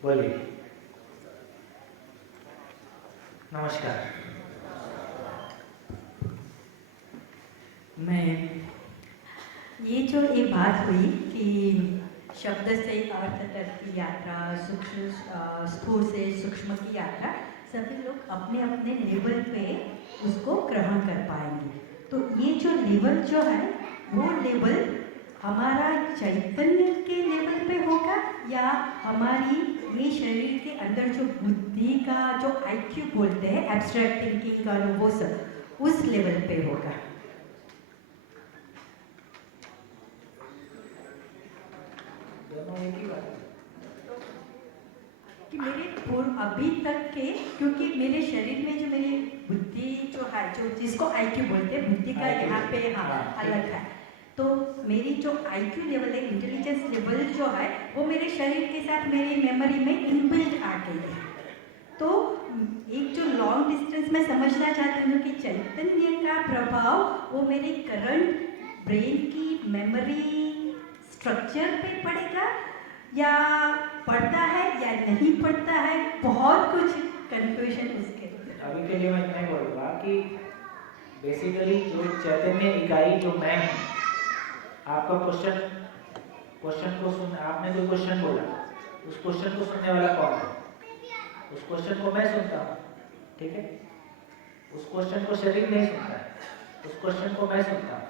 बोलिए। नमस्कार। मैं ये जो एक बात हुई कि शब्द से अर्थ तक की यात्रा, सूक्ष्म स्थूल से सूक्ष्म की यात्रा, सभी लोग अपने अपने लेवल पे उसको ग्रहण कर पाएंगे। तो ये जो लेवल जो है वो लेवल हमारा चैतन्य के लेवल पे होगा या हमारी ये शरीर के अंदर जो बुद्धि का जो आईक्यू बोलते हैं, एब्स्ट्रैक्ट थिंकिंग का वो सब, उस लेवल पे होगा। दोनों एक ही बात है। कि मेरे अभी तक के, क्योंकि मेरे शरीर में जो मेरी बुद्धि जो है, जो जिसको आईक्यू बोलते हैं, बुद्धि का यहाँ पे अलग है। तो मेरी जो आईक्यू लेवल है, इंटेलिजेंस लेवल जो है, वो मेरे शरीर के साथ मेरी मेमोरी में इनबिल्ट आ गई है। तो एक जो लॉन्ग डिस्टेंस में समझना चाहती हूँ कि चैतन्य का प्रभाव वो मेरे करंट ब्रेन की मेमोरी स्ट्रक्चर पे पड़ेगा या पढ़ता है या नहीं पढ़ता है, बहुत कुछ कंफ्यूजन उसके। अभी के लिए मैं इतना ही बोलूँगा कि बेसिकली जो चैतन्य इकाई जो मैं हूँ, आपका क्वेश्चन को सुन, आपने कोई क्वेश्चन बोला, उस क्वेश्चन को सुनने वाला कौन है? उस क्वेश्चन को मैं सुनता हूँ, ठीक है? उस क्वेश्चन को शरीर नहीं सुनता है, उस क्वेश्चन को मैं सुनता हूँ।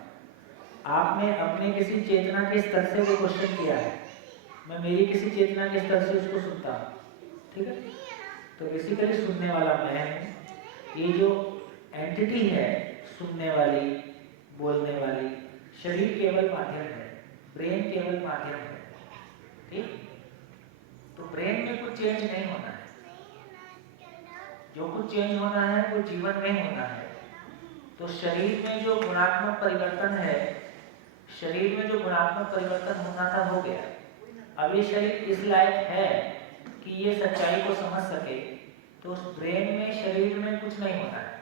आपने अपने किसी चेतना के स्तर से वो क्वेश्चन किया है, मैं मेरी किसी चेतना के स्तर से उसको सुनता हूँ, ठीक है? तो बेसिकली सुनने वाला मैं हूँ। ये जो एंटिटी है, सुनने वाली, बोलने वाली, शरीर केवल माध्यम है, ब्रेन केवल माध्यम है, ठीक? तो ब्रेन में कुछ चेंज नहीं होना है, जो कुछ चेंज होना है वो जीवन में होना है। तो शरीर में जो गुणात्मक परिवर्तन है, शरीर में जो गुणात्मक परिवर्तन होना था हो गया। अब ये शरीर इस लायक है कि ये सच्चाई को समझ सके, तो उस ब्रेन में, शरीर में कुछ नहीं होना है।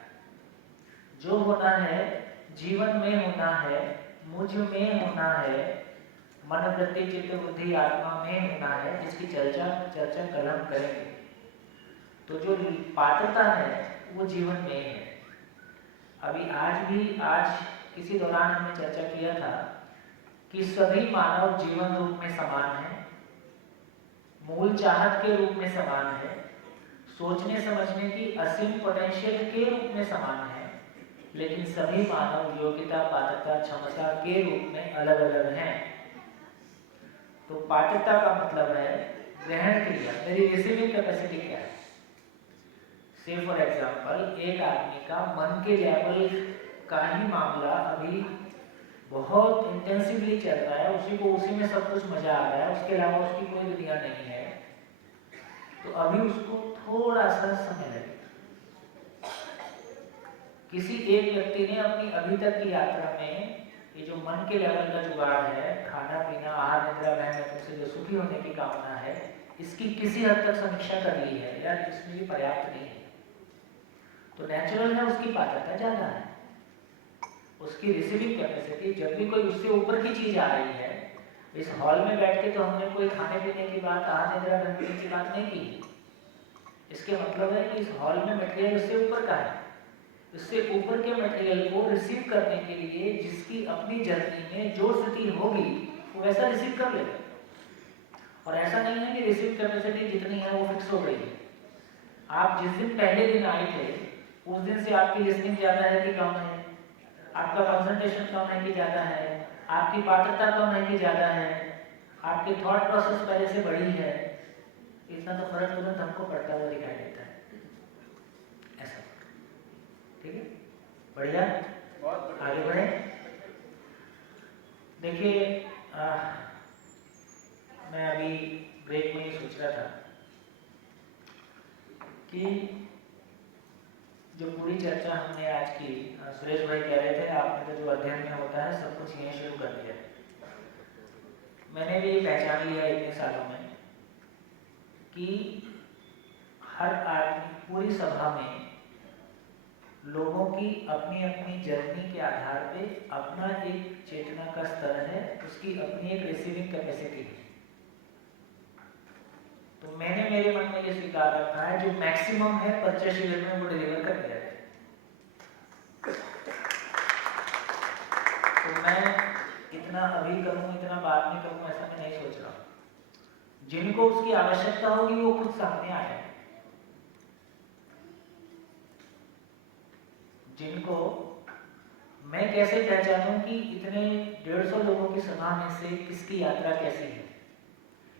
जो होना है जीवन में होना है, मुझ में होना है, मन वृत्ति चित्त बुद्धि आत्मा में होना है, जिसकी चर्चा कल हम करेंगे। तो जो पात्रता है वो जीवन में है। अभी आज किसी दौरान हमने चर्चा किया था कि सभी मानव जीवन रूप में समान है, मूल चाहत के रूप में समान है, सोचने समझने की असीम पोटेंशियल के रूप में समान है, लेकिन सभी मानव योग्यता, पात्रता, क्षमता के रूप में अलग अलग हैं। तो पात्रता का मतलब है ग्रहण क्रिया, मेरी रिसीविंग कैपेसिटी क्या है। से फॉर एग्जाम्पल, एक आदमी का मन के लेवल का ही मामला अभी बहुत इंटेंसिवली चल रहा है, उसी में सब कुछ मजा आ रहा है, उसके अलावा उसकी कोई दुनिया नहीं है, तो अभी उसको थोड़ा सा समय लगेगा। किसी एक व्यक्ति ने अपनी अभी तक की यात्रा में ये जो मन के लेवल का जुगाड़ है, खाना पीना, आहार निद्रा व्यायाम से जो सुखी होने की कामना है, इसकी किसी हद तक समीक्षा कर ली है या इसमें पर्याप्त नहीं है, तो नेचुरल है उसकी पात्रता ज़्यादा है, उसकी रिसीविंग कैपेसिटी। जब भी कोई उससे ऊपर की चीज़ आ रही है, इस हॉल में बैठ के तो हमने कोई खाने पीने की बात, आहार निद्रा करने की बात नहीं की। इसके मतलब है कि इस हॉल में मटेरियल उससे ऊपर का है, उससे ऊपर के मटेरियल को रिसीव करने के लिए जिसकी अपनी जर्नी में जो स्थिति होगी वो वैसा रिसीव कर लेगा। और ऐसा नहीं है कि रिसीव कैपेसिटी जितनी है वो फिक्स हो गई है। आप जिस दिन पहले दिन आए थे उस दिन से आपकी लिसनिंग ज़्यादा है कि कम है, आपका कंसंट्रेशन कम है कि ज़्यादा है, आपकी पात्रता कम है कि ज़्यादा है, आपकी थॉट प्रोसेस पहले से बड़ी है, इतना तो फर्क तुरंत हमको पड़ता हुआ दिखाई देता है। ऐसा, ठीक है, बढ़िया, आगे बढ़े। देखिए, मैं अभी ब्रेक में ही सोच रहा था कि जो पूरी चर्चा हमने आज की, सुरेश भाई कह रहे थे आपने तो जो अध्ययन में होता है सब कुछ यहीं शुरू कर दिया। मैंने भी ये पहचान लिया इतने सालों में कि हर आदमी, पूरी सभा में लोगों की अपनी अपनी जर्नी के आधार पे अपना एक चेतना का स्तर है, उसकी अपनी एक रिसीविंग कैपेसिटी है। तो तो मैंने मेरे मन में ये स्वीकार रखा है जो मैक्सिमम है परिचय शिविर में वो डिलीवर कर दिया जाए। तो मैं इतना अभी करूँ इतना बाद में करूँ ऐसा मैं नहीं सोच रहा। जिनको उसकी आवश्यकता होगी वो खुद सामने आ जाए। जिनको मैं कैसे पहचानूं कि इतने 150 लोगों की सभा में से किसकी यात्रा कैसी है।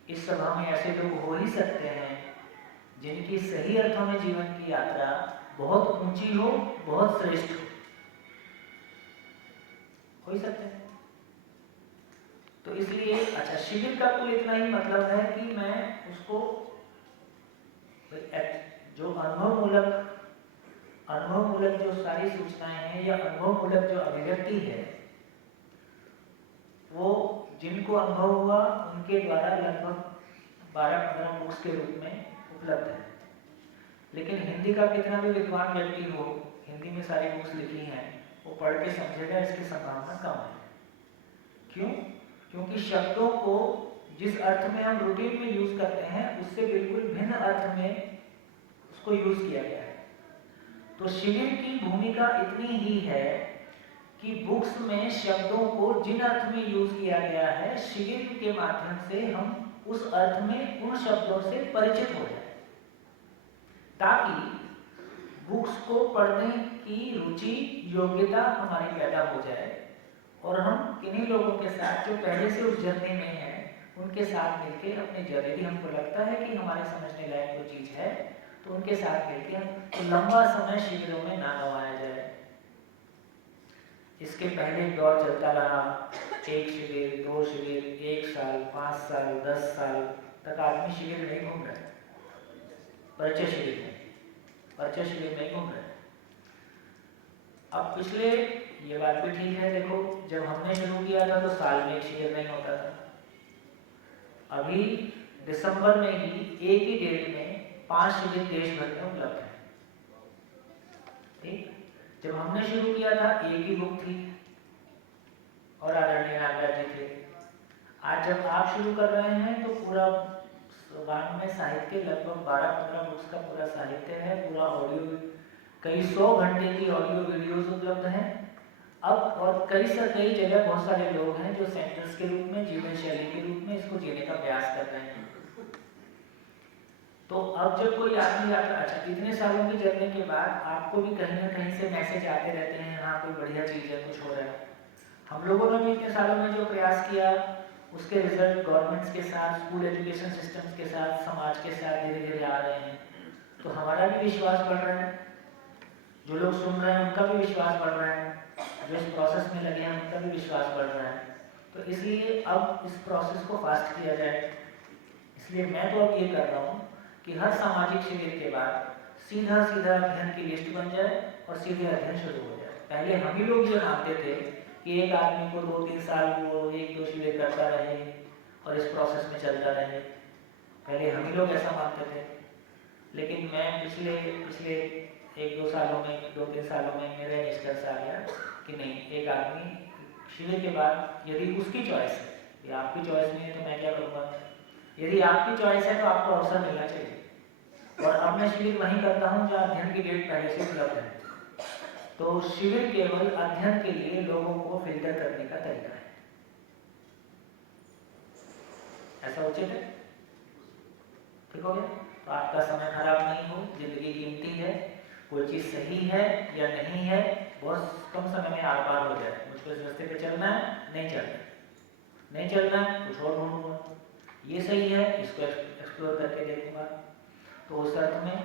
इस सभा में ऐसे लोग हो ही सकते हैं जिनकी सही अर्थों में जीवन की यात्रा बहुत ऊंची हो, बहुत श्रेष्ठ हो ही सकते हैं। तो इसलिए अच्छा शिविर का कुल इतना ही मतलब है कि मैं उसको जो अनुभवमूलक जो सारी सूचनाएं हैं या अनुभवमूलक जो अभिव्यक्ति है वो जिनको अनुभव हुआ उनके द्वारा लगभग 12-15 बुक्स के रूप में उपलब्ध है। लेकिन हिंदी का कितना भी विद्वान व्यक्ति हो, हिंदी में सारी बुक्स लिखी हैं, वो पढ़ के समझेगा इसकी संभावना कम है। क्यों? क्योंकि शब्दों को जिस अर्थ में हम रूटीन में यूज करते हैं उससे बिल्कुल भिन्न अर्थ में उसको यूज किया गया है। तो शिविर की भूमिका इतनी ही है कि बुक्स में शब्दों को जिन अर्थ में यूज किया गया है शिविर के माध्यम से हम उस अर्थ में उन शब्दों से परिचित हो जाए, ताकि बुक्स को पढ़ने की रुचि योग्यता हमारी पैदा हो जाए और हम किन्हीं लोगों के साथ जो पहले से उस जर्नी में हैं उनके साथ मिलकर अपने यदि हमको लगता है कि हमारे समझने लायक कोई चीज़ है तो उनके साथ मिलकर हम लंबा समय शिविरों में ना गंवाया जाए। इसके पहले दौर चलता रहा, 1 शिविर, 2 शिविर, 1 साल, 5 साल, 10 साल तक आदमी शिविर नहीं घूम रहे, परिचय शिविर नहीं घूम रहे। अब पिछले ये बात भी ठीक है, देखो जब हमने शुरू किया था तो साल में 1 शिविर नहीं होता था। अभी दिसंबर में ही एक ही डेट में 5 शिविर देश भर में उपलब्ध है। ठीक, जब हमने शुरू किया था एक ही बुक थी और आदरणीय नागराज जी थे। आज जब आप शुरू कर रहे हैं तो पूरा वान में साहित्य लगभग 12-15 बुक्स का पूरा साहित्य है, पूरा ऑडियो, कई 100 घंटे की ऑडियो वीडियोस उपलब्ध हैं। अब और कई जगह बहुत सारे लोग हैं जो सेंटर्स के रूप में, जीवन शैली के रूप में इसको जीने का प्रयास कर रहे हैं। तो अब जब कोई आदमी आता, अच्छा इतने सालों की जर्नी के बाद आपको भी कहीं ना कहीं से मैसेज आते रहते हैं, हाँ कोई बढ़िया चीज़ है, कुछ हो रहा है। हम लोगों ने भी इतने सालों में जो प्रयास किया उसके रिजल्ट गवर्नमेंट्स के साथ, स्कूल एजुकेशन सिस्टम्स के साथ, समाज के साथ धीरे धीरे आ रहे हैं। तो हमारा भी विश्वास बढ़ रहा है, जो लोग सुन रहे हैं उनका भी विश्वास बढ़ रहा है, जो इस प्रोसेस में लगे हैं उनका भी विश्वास बढ़ रहा है। तो इसलिए अब इस प्रोसेस को फास्ट किया जाए। इसलिए मैं तो अब ये कर रहा हूँ कि हर सामाजिक शिविर के बाद सीधा अध्ययन की लिस्ट बन जाए और सीधे अध्ययन शुरू हो जाए। पहले हम ही लोग ये मानते थे कि एक आदमी को 2-3 साल वो 1-2 शिविर करता रहे और इस प्रोसेस में चलता रहे। पहले हम ही लोग ऐसा मानते थे, लेकिन मैं पिछले 1-2 सालों में, 2-3 सालों में मेरा निष्कर्ष आ गया कि नहीं, एक आदमी शिविर के बाद यदि उसकी चॉइस है, ये आपकी चॉइस नहीं है तो मैं क्या करूँगा, यदि आपकी चॉइस है तो आपको अवसर मिलना चाहिए। और अब मैं शिविर वहीं करता हूँ जहाँ अध्ययन की डेट पहले से उपलब्ध है। तो शिविर केवल अध्ययन के लिए लोगों को फिल्टर करने का तरीका है। ऐसा उचित है? ठीक हो गया? तो आपका समय खराब नहीं हो, जिंदगी कीमती है, कोई चीज़ सही है या नहीं है, बहुत कम समय में आर पार हो जाए। मुझको इस रास्ते पे चलना है, नहीं चलना है, कुछ और ढूंढूंगा। ये सही है, इसको एक्सप्लोर करके देखूंगा। तो उस अर्थ में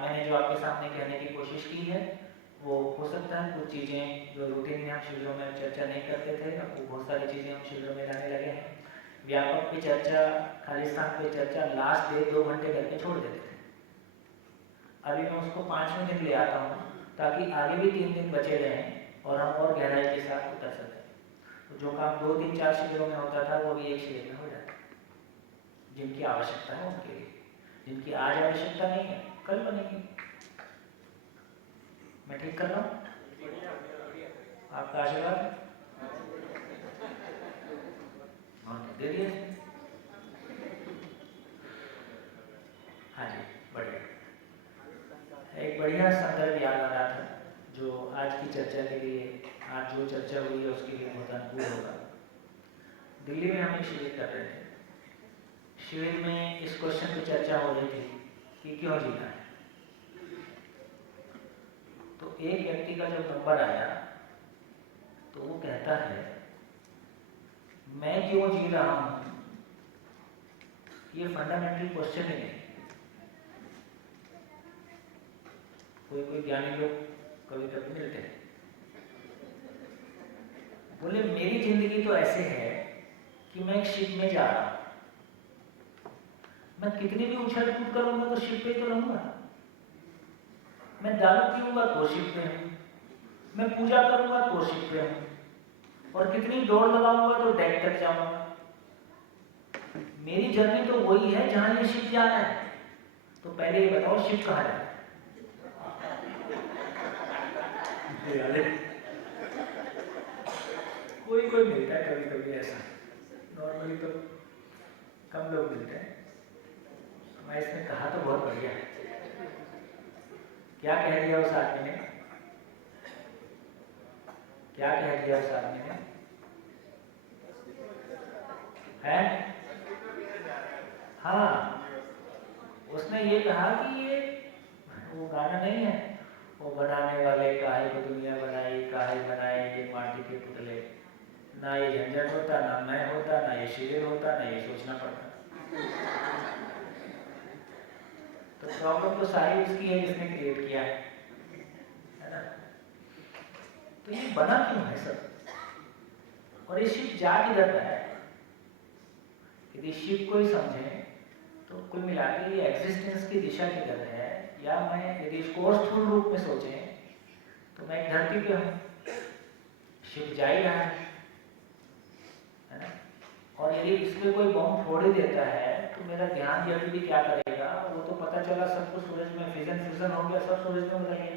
मैंने जो आपके सामने कहने की कोशिश की है वो हो सकता है कुछ चीज़ें जो रूटीन में हम शिविरों में चर्चा नहीं करते थे, अब वो बहुत सारी चीज़ें हम शिविरों में लाने लगे हैं। व्यापक की चर्चा, खालिस्तान की चर्चा लास्ट डे 2 घंटे करके छोड़ देते थे। अभी मैं उसको 5वें दिन ले आता हूँ ताकि आगे भी 3 दिन बचे रहें और हम और गहराई के साथ उतर सकें। तो जो काम 2-3-4 शिविरों में होता था वो भी एक शिविर में हो जाता है। जिनकी आवश्यकता है उनके लिए, जिनकी आज आवश्यकता नहीं है कल बनेगी। मैं ठीक कर रहा हूँ? आपका आशीर्वाद दे दिए। बढ़िया संदर्भ याद आ रहा था जो आज की चर्चा के लिए, आज जो चर्चा हुई है उसके लिए बहुत अनुकूल होगा। दिल्ली में हम एक शिविर कर रहे थे। शिविर में इस क्वेश्चन पर चर्चा हो रही थी कि क्यों जीना है। तो एक व्यक्ति का जब नंबर आया तो वो कहता है मैं क्यों जी रहा हूं, ये फंडामेंटल क्वेश्चन ही नहीं। कोई ज्ञानी लोग कभी कभी मिलते हैं, बोले मेरी जिंदगी तो ऐसे है कि मैं एक शिप में जा रहा हूं, मैं कितनी भी उछल कूद करूंगा तो शिप पे तो रहूंगा। मैं दारू पीऊंगा तो शिप पे हूं, मैं पूजा करूंगा तो शिप पे हूं, और कितनी दौड़ लगाऊंगा तो डेक तक जाऊंगा। मेरी जर्नी तो वही है जहां ये शिप जा रहा है। तो पहले ये बताओ शिप कहाँ है? कोई मिलता है कभी कभी ऐसा, नॉर्मली तो कम लोग मिलते हैं। मैं इसने कहा तो बहुत बढ़िया है। क्या कह दिया उस आदमी ने? क्या कह दिया उस आदमी ने? है? हाँ, उसने ये कहा कि ये वो गाना नहीं है, वो बनाने वाले काहे को दुनिया बनाई, काहे बनाए ये माटी के पुतले। ना ये झंझट होता, ना मैं होता, ना ये शिविर होता, ना ये सोचना पड़ता। तो प्रॉब्लम तो सारी उसकी है जिसने क्रिएट किया है ना? तो ये बना क्यों है सब, और ये शिप जा किधर रहा है? यदि शिप को ही समझे तो कुल मिला के ये एग्जिस्टेंस की दिशा किधर है, या मैं यदि इसको और स्थूल रूप में सोचें तो मैं एक धरती पे हूँ, शिप जा ही रहा है ना? और यदि इसमें कोई बम फोड़ ही देता है तो मेरा ध्यान यदि भी क्या करेगा, वो तो पता चला सबको सूरज में फिजन फ्यूजन हो गया, सब सूरज में बदल गया,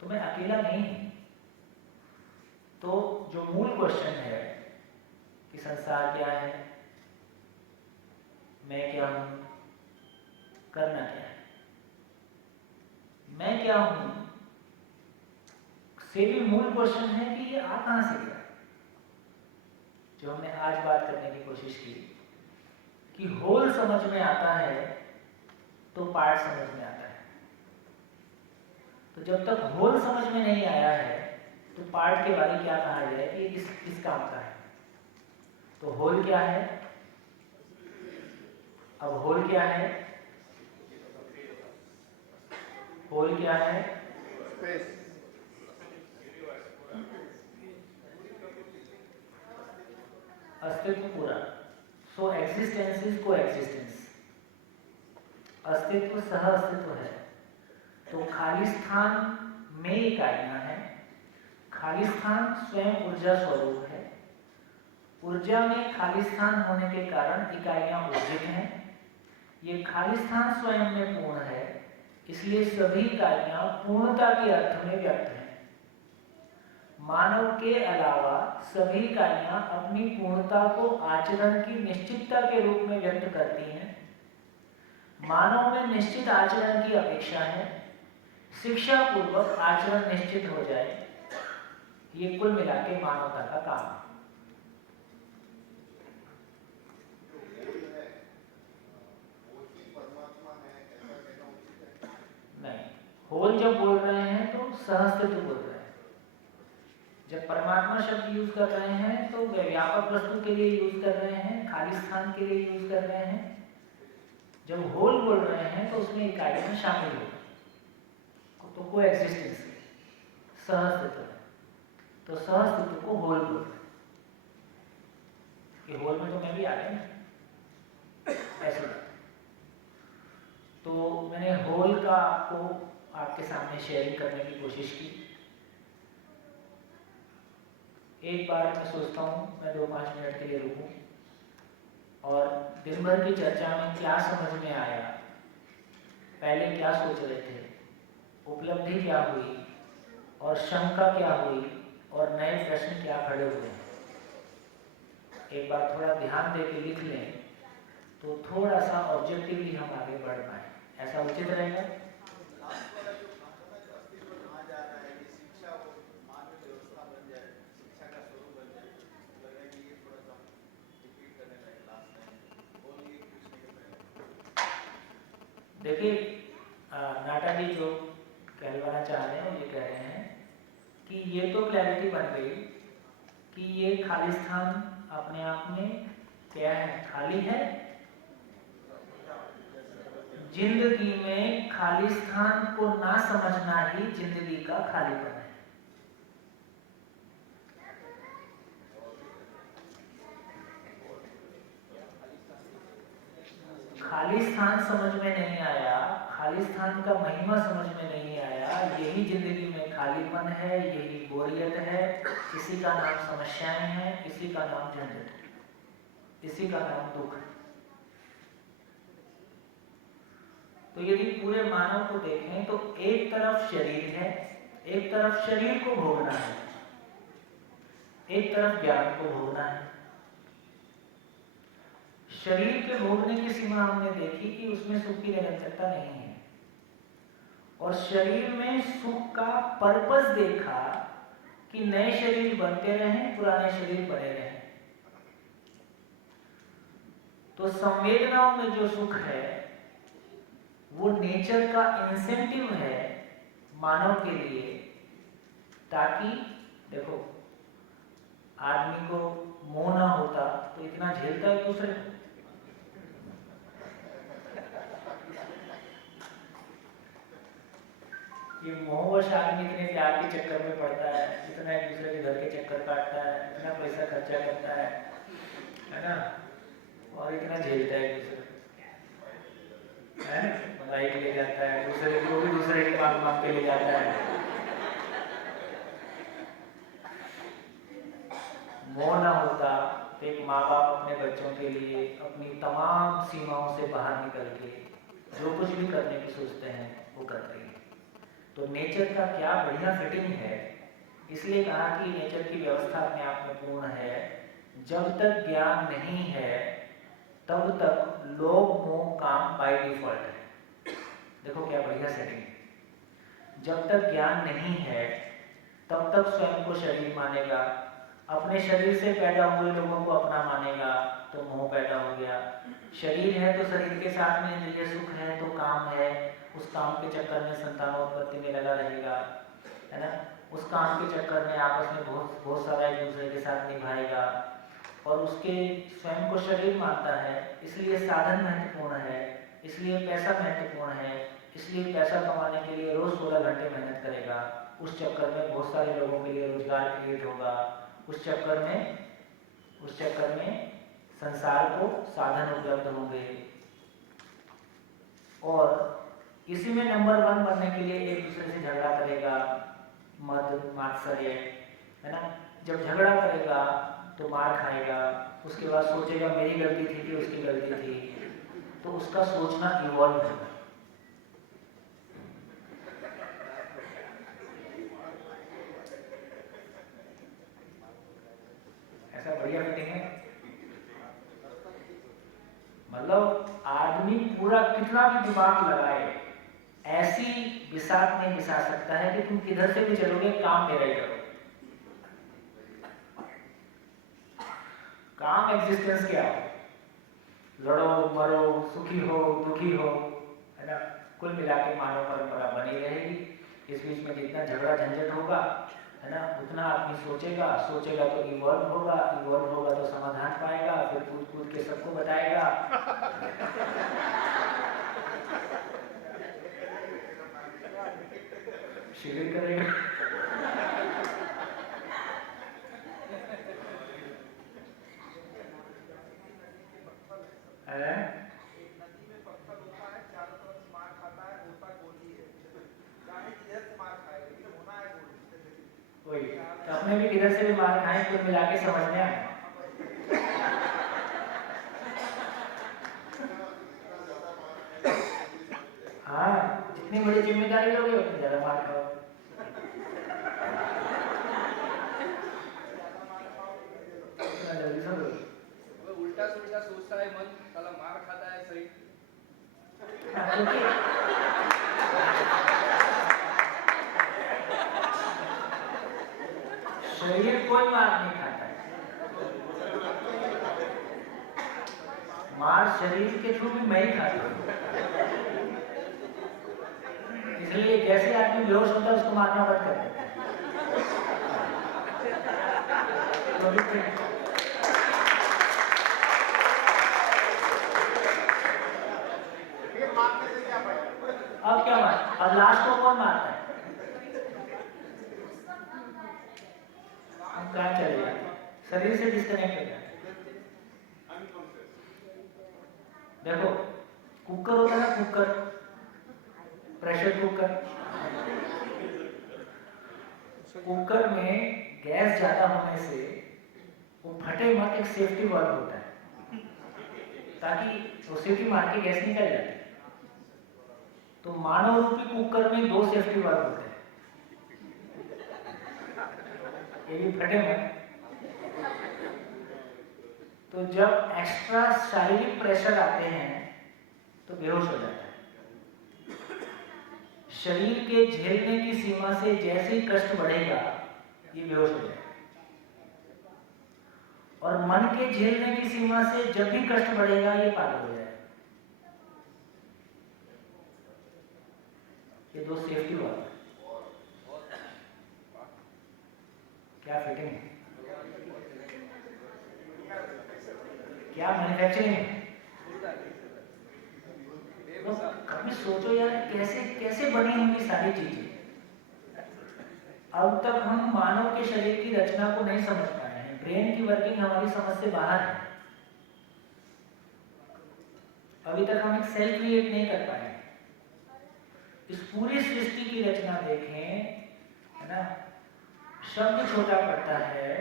तो मैं अकेला नहीं। तो जो मूल क्वेश्चन है कि संसार क्या है, मैं क्या हूं, करना क्या है, मैं क्या हूं, से भी मूल क्वेश्चन है कि ये आ कहां से गया। जो हमने आज बात करने की कोशिश की कि होल समझ में आता है तो पार्ट समझ में आता है। तो जब तक होल समझ में नहीं आया है तो पार्ट के बारे में क्या कहा जाए कि किस काम का है। तो होल क्या है? अब होल क्या है? होल क्या है? अस्तित्व पूरा। सो एक्सिस्टेंस इज को एक्सिस्टेंस, अस्तित्व सह अस्तित्व है। तो खाली स्थान में इकाइयां हैं, खाली स्थान स्वयं ऊर्जा स्वरूप है। ऊर्जा में खाली स्थान होने के कारण इकाइयां ऊर्जित हैं। ये खाली स्थान स्वयं में पूर्ण है, इसलिए सभी इकाइयां पूर्णता के अर्थ में व्यक्त हैं। मानव के अलावा सभी इकाइयां अपनी पूर्णता को आचरण की निश्चितता के रूप में व्यक्त करती हैं। मानव में निश्चित आचरण की अपेक्षा है, शिक्षा पूर्वक आचरण निश्चित हो जाए, ये कुल मिला के मानवता का काम है। नहीं, होल जब बोल रहे हैं तो सहअस्तित्व बोल रहे हैं। जब परमात्मा शब्द यूज कर रहे हैं तो व्यापक वस्तु के लिए यूज कर रहे हैं, खाली स्थान के लिए यूज कर रहे हैं। जब होल बोल रहे हैं तो उसमें इकाइयां शामिल हो, तो को एक्सिस्टेंस सहअस्तित्व है। तो सहअस्तित्व को होल बोल रहे हैं कि होल में तो मैं भी आ गया ना, ऐसे। तो मैंने होल का आपके सामने शेयरिंग करने की कोशिश की। एक बार मैं सोचता हूँ मैं 2-5 मिनट के लिए रुकूं और दिन भर की चर्चा में क्या समझ में आया, पहले क्या सोच रहे थे, उपलब्धि क्या हुई और शंका क्या हुई और नए प्रश्न क्या खड़े हुए। एक बार थोड़ा ध्यान दे के लिख लें तो थोड़ा सा ऑब्जेक्टिवली हम आगे बढ़ पाए। ऐसा उचित रहेगा? देखिए नाटा जी जो कहलवाना चाह रहे हैं वो ये कह रहे हैं कि ये तो क्लैरिटी बन गई कि ये खालिस्तान अपने आप में क्या है, खाली है। जिंदगी में खालिस्तान को ना समझना ही जिंदगी का खालीपन है। खालिस्तान समझ में नहीं आया, खालिस्तान का महिमा समझ में नहीं आया, यही जिंदगी में खालीपन है, यही बोरियत है, इसी का नाम समस्याएं हैं, इसी का नाम झंझट है, इसी का नाम दुख है। तो यदि पूरे मानव को देखें तो एक तरफ शरीर है, एक तरफ शरीर को भोगना है, एक तरफ ज्ञान को भोगना है। शरीर के भोगने की सीमा हमने देखी कि उसमें सुख की निरंतरता नहीं है, और शरीर में सुख का पर्पस देखा कि नए शरीर बनते रहें, पुराने शरीर बने रहें। तो संवेदनाओं में जो सुख है वो नेचर का इंसेंटिव है मानव के लिए, ताकि देखो आदमी को मोह ना होता तो इतना झेलता है दूसरे को। ये मोहवश आदमी इतने प्यार के चक्कर में पड़ता है, इतना एक दूसरे के घर के चक्कर काटता है, इतना पैसा खर्चा करता है ना, और इतना झेलता है एक दूसरे को, है बधाई के ले जाता है दूसरे को, भी दूसरे की मांग मांग के ले जाता है। मोह ना होता तो एक माँ बाप अपने बच्चों के लिए अपनी तमाम सीमाओं से बाहर निकल के जो कुछ भी करने की सोचते हैं वो करते हैं। तो नेचर का क्या बढ़िया फिटिंग है, इसलिए कहा कि नेचर की व्यवस्था अपने आप में पूर्ण है। जब तक ज्ञान नहीं है तब तक लोभ मोह काम बाय डिफॉल्ट है। देखो क्या बढ़िया सेटिंग। जब तक ज्ञान नहीं है तब तक स्वयं को शरीर मानेगा, अपने शरीर से पैदा हुए लोगों को अपना मानेगा, तो मोह पैदा हो गया। शरीर है तो शरीर के साथ में इंद्रिय सुख है तो काम है, उस काम के चक्कर में संतानोत्पत्ति में लगा रहेगा, है ना। उस काम के चक्कर में आपस में बहुत सारा एक दूसरे के साथ निभाएगा, और उसके स्वयं को शरीर मानता है। इसलिए साधन महत्वपूर्ण है, इसलिए पैसा महत्वपूर्ण है, इसलिए पैसा कमाने के लिए रोज 16 घंटे मेहनत करेगा। उस चक्कर में बहुत सारे लोगों के लिए रोजगार क्रिएट होगा, उस चक्कर में संसार को साधन उपलब्ध होंगे, और इसी में नंबर 1 बनने के लिए एक दूसरे से झगड़ा करेगा, मद मात्सर्य, है ना। जब झगड़ा करेगा तो मार खाएगा, उसके बाद सोचेगा मेरी गलती थी कि उसकी गलती थी, तो उसका सोचना इवॉल्व होगा। ऐसा बढ़िया फिटिंग है। मतलब आदमी पूरा कितना भी दिमाग लगाए, ऐसी बिसात नहीं बिसा सकता है कि तुम किधर से भी चलोगे काम मेरा ही करो। काम एग्जिस्टेंस क्या हो, लड़ो मरो, सुखी हो दुखी हो, है ना। कुल मिला के मानव परंपरा बनी रहेगी। इस बीच में जितना झगड़ा झंझट होगा, है ना, उतना आदमी सोचेगा तो इवॉल्व होगा तो समाधान पाएगा, फिर कूद कूद के सबको बताएगा। शिविर करेगा। तो अपने भी किधर से भी मार खाए, कुल मिला के समझने आए। हाँ, जितनी बड़ी जिम्मेदारी लोगे उतनी ज्यादा मार खाओ। उल्टा सुल्टा सोचता है मन, साला मार खाता है सही। शरीर कोई मार नहीं खाता है, मार शरीर के थ्रू भी मैं ही खाता हूँ। इसलिए जैसे आदमी बेहोश होता है उसको मारना बंद कर देता है। तो अब क्या मार, अब लास्ट को कौन मारता है? हम कहाँ चले जाते हैं, शरीर से डिस्कनेक्ट हो जाते हैं। देखो कुकर होता है ना, कुकर, प्रेशर कुकर, कुकर में गैस ज्यादा होने से वो फटे मत, एक सेफ्टी वाल्व होता है ताकि वो सीटी मार के गैस निकल जाए। तो मानव रूपी कुकर में 2 सेफ्टी वाल्व होते हैं, ये भी फटे मत। तो जब एक्स्ट्रा शारीरिक प्रेशर आते हैं तो बेहोश हो जाता है। शरीर के झेलने की सीमा से जैसे ही कष्ट बढ़ेगा ये बेहोश हो जाएगा, और मन के झेलने की सीमा से जब भी कष्ट बढ़ेगा ये पागल हो जाएगा। ये 2 सेफ्टी वाल्व, क्या फिटिंग है, क्या मैन्युफैक्चरिंग है। तो कभी सोचो यार कैसे कैसे बनी होंगी सारी चीजें। अब तक हम मानव के शरीर की रचना को नहीं समझ पाए हैं, ब्रेन की वर्किंग हमारी समझ से बाहर है। अभी तक हम एक सेल क्रिएट नहीं कर पाए। इस पूरी सृष्टि की रचना देखें, है ना, शब्द छोटा पड़ता है,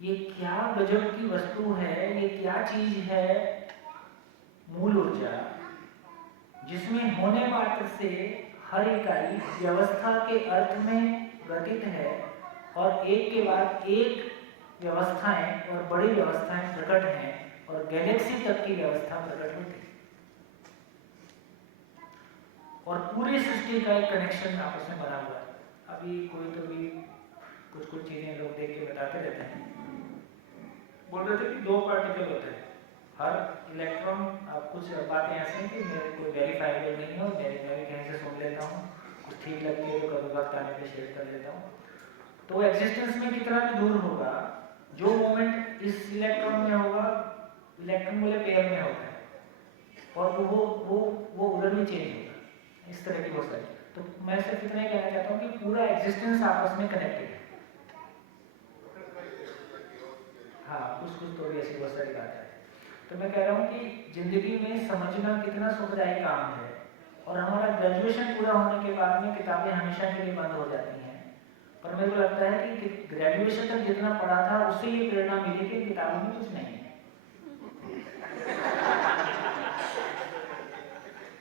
ये क्या गजब की वस्तु है, ये क्या चीज है, मूल ऊर्जा, जिसमें होने मात्र से हर इकाई व्यवस्था के अर्थ में गठित है और एक के बाद एक व्यवस्थाएं और बड़ी व्यवस्थाएं प्रकट हैं और गैलेक्सी तक की व्यवस्था प्रकट होती है, और पूरी सृष्टि का एक कनेक्शन आपस में बना हुआ है। अभी कोई तो भी कुछ चीजें लोग देख के बताते रहते हैं, बोल रहे थे कि 2 पार्टिकल होते हैं, हर इलेक्ट्रॉन, आप कुछ बातें ऐसी हैं कि मेरे कोई वेरीफाइबल नहीं है, मैं भी कहीं से सुन लेता हूँ, कुछ ठीक लगती है तो कभी वक्त आने पे शेयर कर लेता हूँ। तो एग्जिस्टेंस में कितना भी दूर होगा, जो मोमेंट इस इलेक्ट्रॉन में होगा, इलेक्ट्रॉन बोले पेयर में होता है, और वो उधर भी चेंज होगा, इस तरह की बहुत सारी। तो मैं सिर्फ इतना ही कहना चाहता हूँ कि पूरा एग्जिस्टेंस आपस में कनेक्टेड है। हाँ, कुछ तो भी ऐसी बहुत सारी बात है। तो मैं कह रहा हूँ कि जिंदगी में समझना कितना सुखदायी काम है, और हमारा ग्रेजुएशन पूरा होने के बाद में किताबें हमेशा के लिए बंद हो जाती हैं, पर मेरे को लगता है कि ग्रेजुएशन तक जितना पढ़ा था उससे ये प्रेरणा मिली कि किताबों में कुछ नहीं है,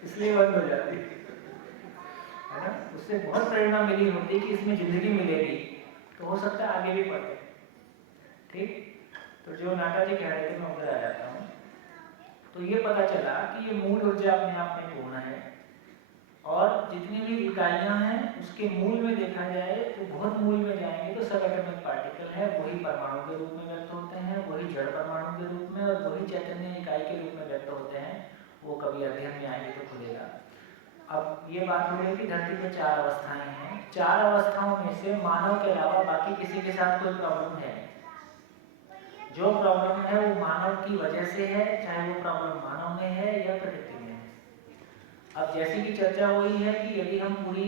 इसलिए बंद हो जाती है ना। उससे बहुत प्रेरणा मिली होती कि इसमें जिंदगी मिलेगी तो हो सकता है आगे भी पढ़ते। ठीक, तो जो नाटा जी कह रहे थे मैं उधर आ जाता हूँ। तो ये पता चला कि ये मूल ऊर्जा अपने आप में पूर्ण है, और जितनी भी इकाइयां हैं उसके मूल में देखा जाए तो बहुत मूल में जाएंगे तो सब एटॉमिक पार्टिकल है, वही परमाणु के रूप में व्यक्त होते हैं, वही जड़ परमाणु के रूप में, और वही चैतन्य इकाई के रूप में व्यक्त होते हैं। वो कभी अध्ययन में आएंगे तो खुलेगा। अब ये बात हो गई कि धरती में 4 अवस्थाएं हैं, 4 अवस्थाओं में से मानव के अलावा बाकी किसी के साथ कोई प्रॉब्लम है। जो प्रॉब्लम है वो मानव की वजह से है, चाहे वो प्रॉब्लम मानव में है या प्रकृति में है। अब जैसी की चर्चा हुई है कि यदि हम पूरी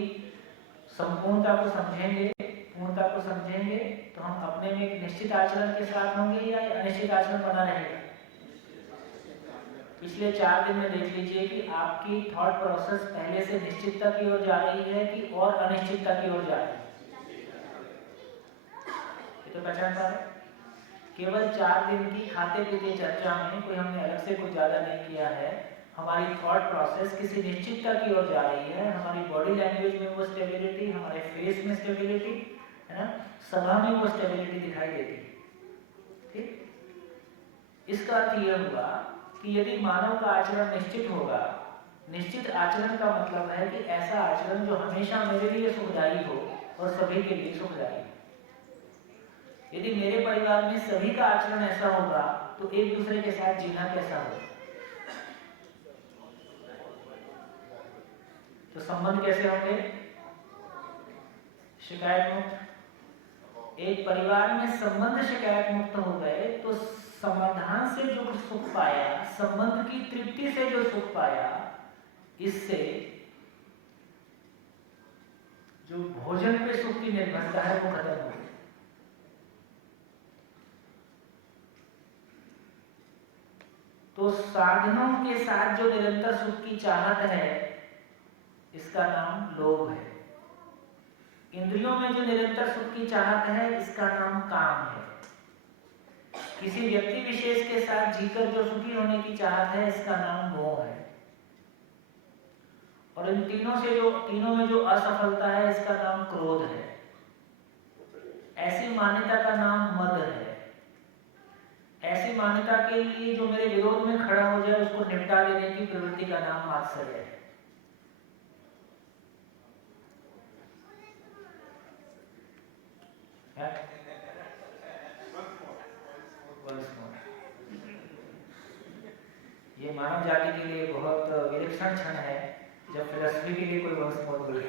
संपूर्णता को समझेंगे, पूर्णता को समझेंगे, तो हम अपने में एक निश्चित आचरण के साथ होंगे या अनिश्चित आचरण बना रहेगा। पिछले 4 दिन में देख लीजिए कि आपकी थॉट प्रोसेस पहले से निश्चितता की ओर जा रही है कि और अनिश्चितता की ओर जा रही है, ये तो पहचान पा रहे। केवल 4 दिन की खाते पीते चर्चा में कोई हमने अलग से कुछ ज्यादा नहीं किया है, हमारी थॉट प्रोसेस किसी निश्चितता की ओर जा रही है। हमारी बॉडी लैंग्वेज में वो स्टेबिलिटी, हमारे फेस में स्टेबिलिटी, है ना, सभा में वो स्टेबिलिटी दिखाई देती है। ठीक, इसका अर्थ यह हुआ कि यदि मानव का आचरण निश्चित होगा, निश्चित आचरण का मतलब है कि ऐसा आचरण जो हमेशा मेरे लिए सुखदायी हो और सभी के लिए सुखदायी हो। यदि मेरे परिवार में सभी का आचरण ऐसा होगा तो एक दूसरे के साथ जीना कैसा होगा। तो संबंध कैसे होंगे? शिकायत मुक्त। एक परिवार में संबंध शिकायत मुक्त हो गए तो समाधान से जो सुख पाया, संबंध की तृप्ति से जो सुख पाया, इससे जो भोजन पे सुख की निर्भरता है वो खत्म हो गई। तो साधनों के साथ जो निरंतर सुख की चाहत है, इसका नाम लोभ है। इंद्रियों में जो निरंतर सुख की चाहत है, इसका नाम काम है। किसी व्यक्ति विशेष के साथ जीकर जो सुखी होने की चाहत है, इसका नाम मोह है। और इन तीनों में जो असफलता है, इसका नाम क्रोध है। ऐसी मान्यता का नाम मद है। ऐसी मान्यता के लिए जो मेरे विरोध में खड़ा हो जाए, उसको निपटा देने की प्रवृत्ति का नाम मात्सर्य है। ये मानव जाति के लिए बहुत विलक्षण क्षण है जब फिलॉसफी के लिए कोई बहुत बहुत बोले।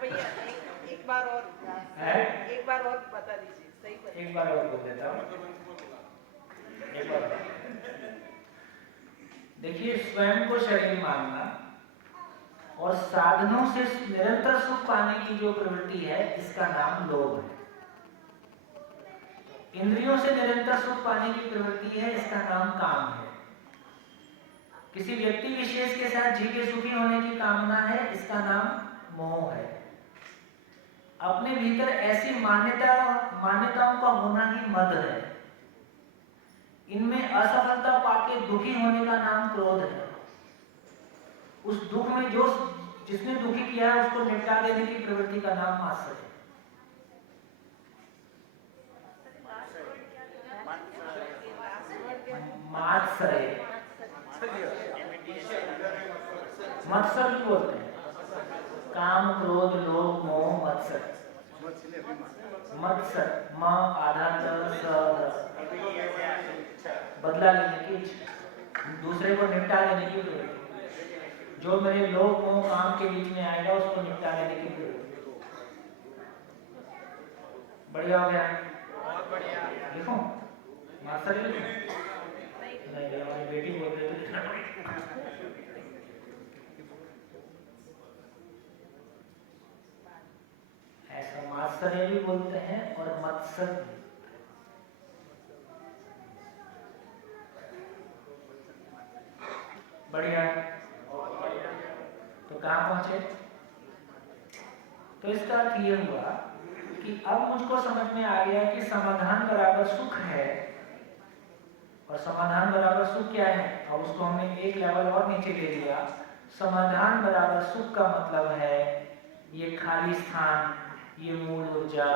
भैया एक बार और बता दीजिए, सही बता। एक बार और बोल देता हूँ। एक बार देखिए, स्वयं को शरीर मानना और साधनों से निरंतर सुख पाने की जो प्रवृत्ति है, इसका नाम लोभ है। इंद्रियों से निरंतर सुख पाने की प्रवृत्ति है, इसका नाम काम है। किसी व्यक्ति विशेष के साथ जी के सुखी होने की कामना है, इसका नाम मोह है। अपने भीतर ऐसी मान्यताओं का होना ही मद है। इनमें असफलता पाके दुखी होने का नाम क्रोध है। उस दुख में जो जिसने दुखी किया है, उसको निपटा देने की प्रवृत्ति का नाम मात्सर्य है। मात्सर्य, मत्सर भी बोलते हैं। काम, क्रोध, लोभ, मोह, मत्सर। मत्सर, म आधा बदला लेने की इच्छा, दूसरे को निपटा लेने की प्रवृत्ति। जो मेरे लोभ, मोह, काम के बीच में आएगा, उसको निपटा लेने की प्रवृत्ति। बढ़िया हो गया? बहुत बढ़िया। लिखो, मात्सर्य लिखो। नहीं, हमारी बेटी बोल रही है। ऐसा मात्सर्य भी बोलते हैं और मत्सर भी। बढ़िया। तो कहाँ पहुंचे? तो इसका अर्थ ये हुआ कि अब मुझको समझ में आ गया कि समाधान बराबर सुख है। और समाधान बराबर सुख क्या है? और उसको हमने एक लेवल और नीचे ले लिया। समाधान बराबर सुख का मतलब है ये खाली स्थान, ये मूल ऊर्जा,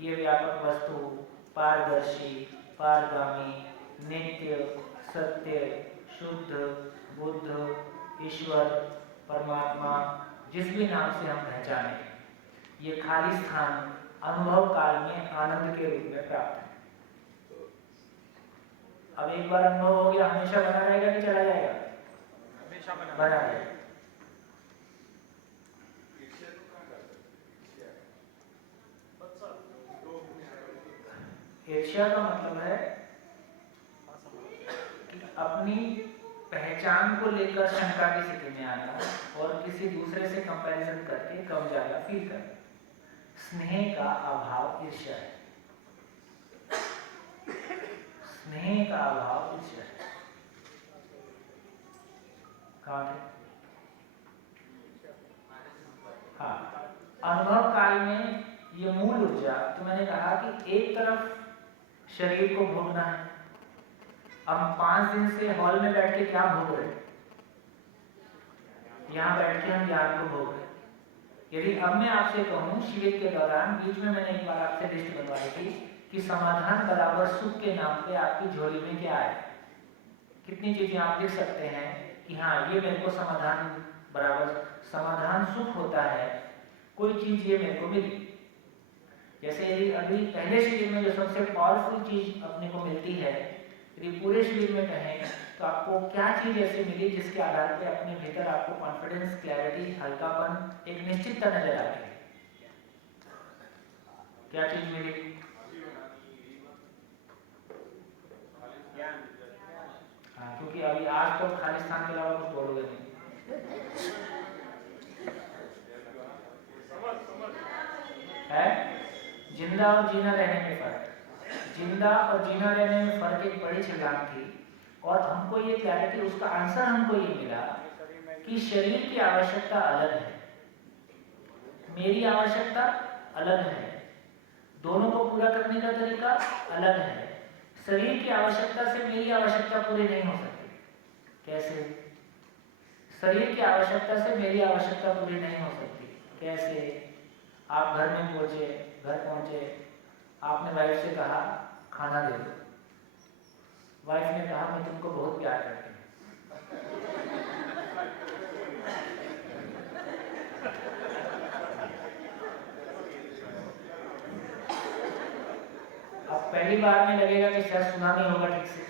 ये व्यापक वस्तु, पारदर्शी, पारगामी, नित्य, सत्य, शुद्ध, बुद्ध, ईश्वर, परमात्मा, जिस भी नाम से हम पहचाने, ये खाली स्थान अनुभव काल में आनंद के रूप में प्राप्त है। अब एक बार अनुभव हो गया, हमेशा बना रहेगा कि चला जाएगा? हमेशा बना रहेगा। ईर्ष्या का मतलब है कि अपनी पहचान को लेकर शंका की स्थिति में आना और किसी दूसरे से कंपैरिजन करके कम ज्यादा फील करना। स्नेह का अभाव ईर्ष्या है। स्नेह का अभाव ईर्ष्या है। कहाँ थे? हाँ, अनुभव काल में ये मूल ऊर्जा, तो मैंने कहा कि एक तरफ शरीर को भोगना है। हम 5 दिन से हॉल में बैठ के क्या भोग रहे? यहाँ बैठ के हम ज्ञान को भोग रहे। यदि अब मैं आपसे कहूँ, शिविर के दौरान बीच में मैंने एक बार आपसे लिस्ट बनवाई थी कि समाधान बराबर सुख के नाम पे आपकी झोली में क्या है, कितनी चीजें आप लिख सकते हैं कि हाँ, ये मेरे को समाधान बराबर समाधान सुख होता है, कोई चीज ये मेरे को मिली। जैसे यदि अभी पहले शिविर में जो सबसे पावरफुल चीज अपने को मिलती है, यदि पूरे शरीर में कहें तो आपको क्या चीज़ ऐसी मिली जिसके आधार पे अपने भीतर आपको कॉन्फिडेंस, क्लैरिटी, हल्कापन, एक निश्चितता नजर आती है? क्या चीज मिली? हाँ, क्योंकि अभी आज तो खालिस्तान के अलावा कुछ बोलोगे नहीं। है जिंदा और जीना रहने में फर्क। जिंदा और जीना रहने में फर्क एक बड़ी छलांग थी, और हमको ये क्लैरिटी, उसका आंसर हमको ये मिला कि शरीर की आवश्यकता अलग है, मेरी आवश्यकता अलग है, दोनों को पूरा करने का तरीका अलग है। शरीर की आवश्यकता से मेरी आवश्यकता पूरी नहीं हो सकती। कैसे? शरीर की आवश्यकता से मेरी आवश्यकता पूरी नहीं हो सकती। कैसे? आप घर में पहुंचे, आपने वाइफ से कहा खाना दे दो, वाइफ ने कहा मैं तुमको बहुत प्यार करती हूँ। अब पहली बार में लगेगा कि शायद सुना नहीं होगा ठीक से,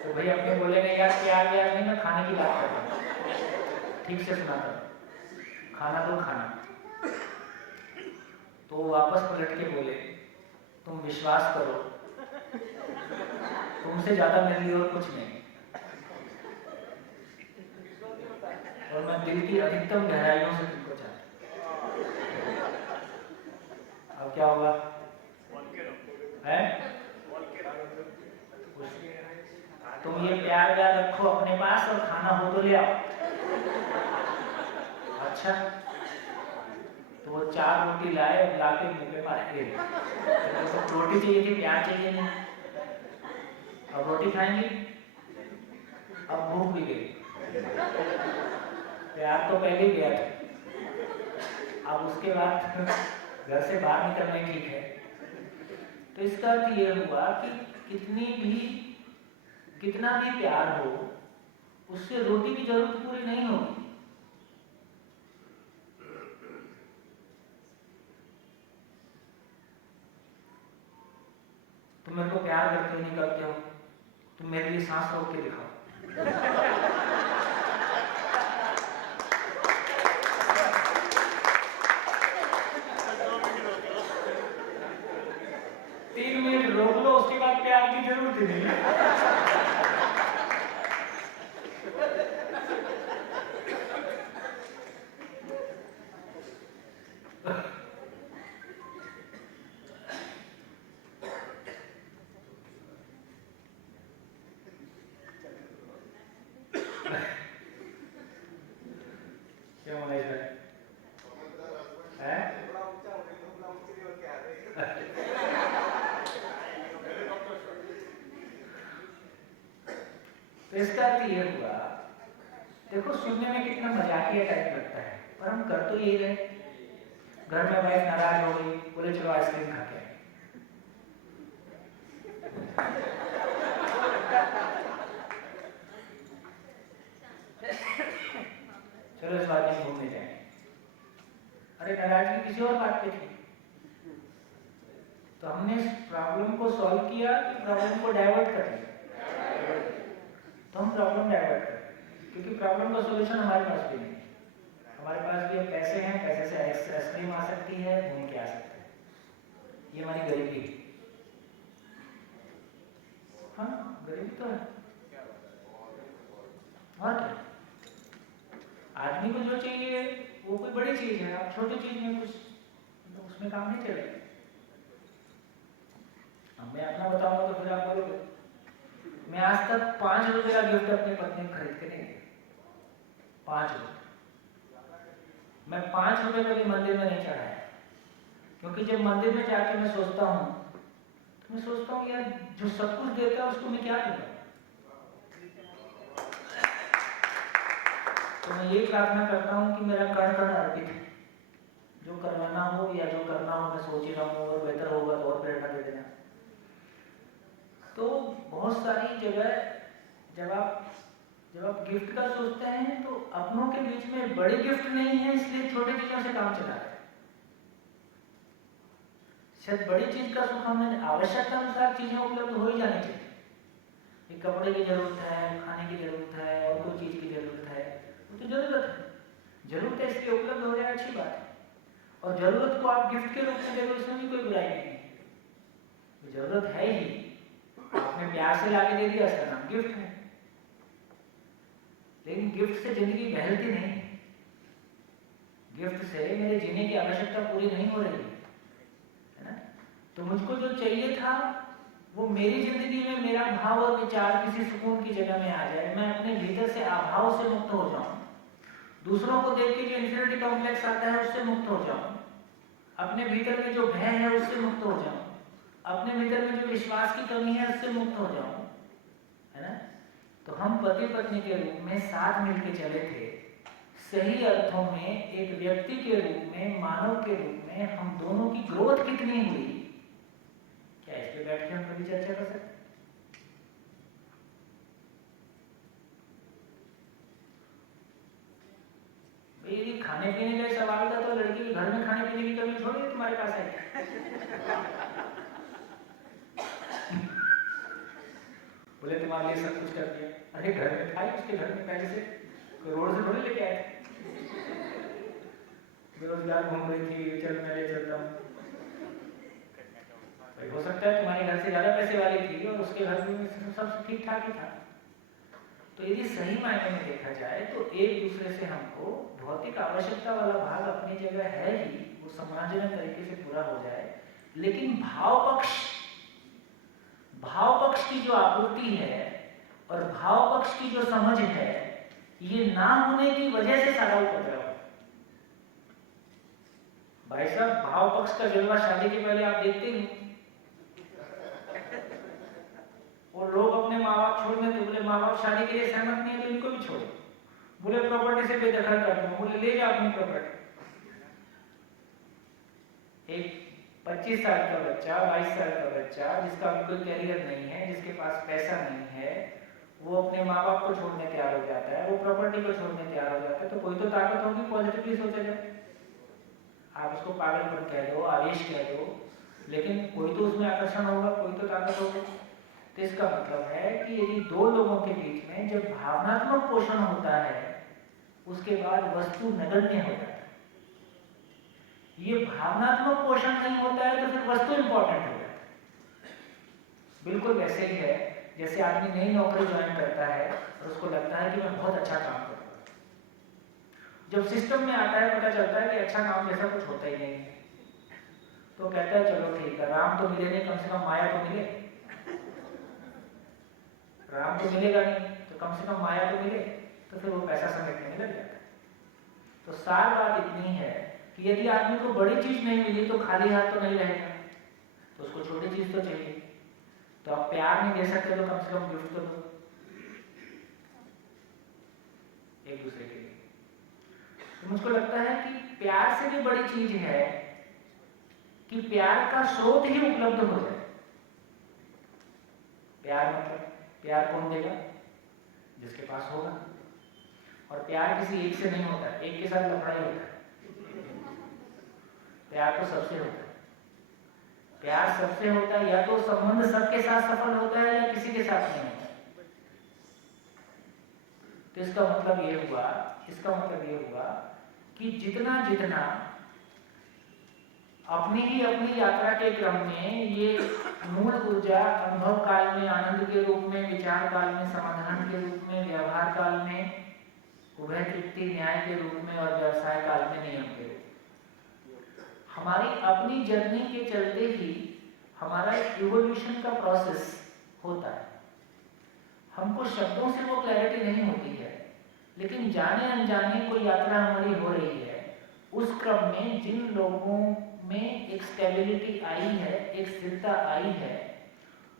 तो भाई अपने बोलेंगे यार प्यार नहीं, मैं खाने की बात कर रहा हूँ, ठीक से सुना दो, खाना दो खाना। तो वापस पलट के बोले तुम विश्वास करो, तुमसे ज्यादा मेरे लिए और कुछ नहीं, और मैं दिल की अधिकतम गहराइयों से तुमको चाहता हूं। अब क्या होगा? है तुम ये प्यार व्यार रखो अपने पास, और खाना हो तो ले आओ। अच्छा, तो वो 4 रोटी लाए और लाके मुंह पे मारे। तो रोटी चाहिए थी, प्यार चाहिए नहीं। अब रोटी खाएंगी, अब भूख भी गई, प्यार तो पहले ही गया था, अब उसके बाद घर से बाहर निकलना ही ठीक है। तो इसका अर्थ ये हुआ कि कितना भी प्यार हो, उससे रोटी की जरूरत पूरी नहीं होगी। तुम मेरे को प्यार करते हो नहीं करते हो, तुम मेरे लिए सांस रोक के दिखाओ। तीन मिनट रोक लो, उसके बाद प्यार की जरूरत ही नहीं। क्या बोला इसमें? है? तो इसका अर्थ ये हुआ, देखो सुनने में कितना मजाकिया टाइप लगता है, पर हम कर तो यही रहे। घर में वाइफ नाराज हो गई, बोले चलो आइसक्रीम खा के आए। चलो इस बार कहीं घूमने जाए। अरे नाराजगी किसी और बात पे थी, तो हमने इस प्रॉब्लम को सॉल्व किया कि प्रॉब्लम को डाइवर्ट कर दिया? तो हम प्रॉब्लम डाइवर्ट कर, क्योंकि प्रॉब्लम का सॉल्यूशन हमारे पास भी नहीं है। हमारे पास भी अब पैसे हैं, पैसे से आइसक्रीम आ सकती है, घूम के आ सकते हैं, ये हमारी गरीबी है। हाँ गरीबी तो है, और क्या? आदमी को जो चाहिए वो कोई बड़ी चीज है, आप छोटी चीज में कुछ उसमें काम नहीं चलेगा। अब मैं अपना बताऊंगा तो फिर आप बोलोगे। मैं आज तक 5 रुपए का गिफ्ट अपनी पत्नी को खरीद के नहीं दिया। 5 रुपए मैं 5 रुपए कभी मंदिर में नहीं चढ़ाया, क्योंकि जब मंदिर में जाके मैं सोचता हूँ तो मैं सोचता हूँ यार जो सब कुछ देता है उसको मैं क्या दूंगा। तो मैं ये प्रार्थना करता हूँ कि मेरा कण कण अर्पित है, जो करवाना हो या जो करना हो मैं सोच ही रहा हूँ, और बेहतर होगा तो और प्रेरणा दे देना। तो बहुत सारी जगह जब आप गिफ्ट का सोचते हैं तो अपनों के बीच में बड़ी गिफ्ट नहीं है, इसलिए छोटी चीजों से काम चला रहे हैं। शायद बड़ी चीज का सुख हमें आवश्यकता अनुसार चीजें उपलब्ध हो ही जानी चाहिए। एक कपड़े की जरूरत है, खाने की जरूरत है, और कोई चीज की जरूरत है, वो तो जरूरत है, जरूरत है, इसलिए उपलब्ध हो जाए अच्छी बात है। और जरूरत को आप गिफ्ट के रूप में दे दो, इसमें भी कोई बुराई नहीं है। जरूरत है ही, आपने प्यार से लाके दे दिया, इसका नाम गिफ्ट है। लेकिन गिफ्ट से जिंदगी बहलती नहीं, गिफ्ट से मेरे जीने की आवश्यकता पूरी नहीं हो रही है ना। तो मुझको जो चाहिए था वो मेरी जिंदगी में मेरा भाव और विचार किसी सुकून की जगह में आ जाए, मैं अपने भीतर से अभाव से मुक्त हो जाऊं, दूसरों को देख के जो इंफीरियरिटी कॉम्प्लेक्स आता है उससे मुक्त हो जाऊं, अपने भीतर में जो भय है उससे मुक्त हो जाऊं, अपने भीतर में जो विश्वास की कमी है उससे मुक्त हो जाऊं, है ना। तो हम पति पत्नी के रूप में साथ मिलके चले थे, सही अर्थों में एक व्यक्ति के रूप में, मानव के रूप में हम दोनों की ग्रोथ कितनी हुई, क्या इस पे बैठ के हम कभी चर्चा कर सकते हैं? भाई यदि खाने पीने का सवाल था तो लड़की घर में खाने पीने की कमी छोड़ी तुम्हारे पास आई। बोले तुम्हारे लिए सब कुछ कर दिया, अरे घर में खाई, उसके घर में पहले से रोड से थोड़ी लेके आए थे, बेरोजगार घूम रही थी, चल मैं ले चलता हूँ। हो सकता है तुम्हारे घर से ज्यादा पैसे वाली थी और उसके घर में सब ठीक ठाक ही था। तो यदि सही मायने में देखा जाए तो एक दूसरे से हमको भौतिक आवश्यकता वाला भाग अपनी जगह है ही, वो सम्मानजनक तरीके से पूरा हो जाए, लेकिन भाव पक्ष की जो आपूर्ति है और भाव पक्ष की जो समझ है, ये ना होने की वजह से सारा उपद्रव है। भाई साहब, भाव पक्ष का जलवा शादी के पहले आप देखते ही, और लोग अपने माँ बाप छोड़ने थे, बोले माँ बाप शादी के लिए सहमत नहीं है तो इनको भी छोड़ो, बोले प्रॉपर्टी से बेदखल कर दूं, बोले ले जाओ अपनी प्रॉपर्टी। एक 25 साल का बच्चा, 22 साल का बच्चा, जिसका कोई करियर नहीं है, जिसके पास पैसा नहीं है, वो अपने माँ बाप को छोड़ने तैयार हो जाता है, वो प्रॉपर्टी को छोड़ने तैयार हो जाता है, तो कोई तो ताकत होगी, पॉजिटिवली सोचा जाए। आप उसको पागलपन कह दो, आवेश कह दो, लेकिन कोई तो उसमें आकर्षण होगा, कोई तो ताकत होगी। तो इसका मतलब है कि यदि दो लोगों के बीच में जब भावनात्मक पोषण होता है, उसके बाद वस्तु नगण्य हो जाता है। ये भावनात्मक पोषण नहीं होता है तो फिर वस्तु इंपॉर्टेंट हो जाता है। बिल्कुल वैसे ही है जैसे आदमी नई नौकरी ज्वाइन करता है और उसको लगता है कि मैं बहुत अच्छा काम कर रहा हूँ। जब सिस्टम में आता है, पता चलता है कि अच्छा काम जैसा कुछ होता ही नहीं है, तो कहता है चलो ठीक है, राम तो मिले नहीं, कम से कम माया तो मिले। राम तो मिलेगा नहीं तो कम से कम माया तो मिले, तो फिर वो पैसा समेटने में लग जाता है। तो सार बात इतनी है कि यदि आदमी को बड़ी चीज नहीं मिली तो खाली हाथ तो नहीं रहेगा, तो उसको छोटी चीज तो चाहिए। तो आप प्यार नहीं दे सकते तो कम से कम गिफ्ट तो दो एक दूसरे के लिए। तो मुझको लगता है कि प्यार से भी बड़ी चीज है कि प्यार का स्रोत ही उपलब्ध हो जाए। प्यार मतलब प्यार कौन देगा? जिसके पास होगा। और प्यार किसी एक से नहीं होता, एक के साथ लफड़ा ही होता है। प्यार तो सबसे होता है। प्यार सबसे होता है, या तो संबंध सबके साथ सफल होता है या किसी के साथ नहीं होता। तो इसका मतलब ये हुआ कि जितना जितना अपनी यात्रा के क्रम में ये मूल ऊर्जा अनुभव काल में आनंद के रूप में, विचार काल में समाधान के रूप में, व्यवहार काल में उभय तृप्ति न्याय के रूप में और व्यवसाय काल में नियम के रूप में, हमारी अपनी जर्नी के चलते ही हमारा इवोल्यूशन का प्रोसेस होता है। हमको शब्दों से वो क्लैरिटी नहीं होती है, लेकिन जाने अनजाने कोई यात्रा हमारी हो रही है। उस क्रम में जिन लोगों में एक स्टेबिलिटी आई है, एक स्थिरता आई है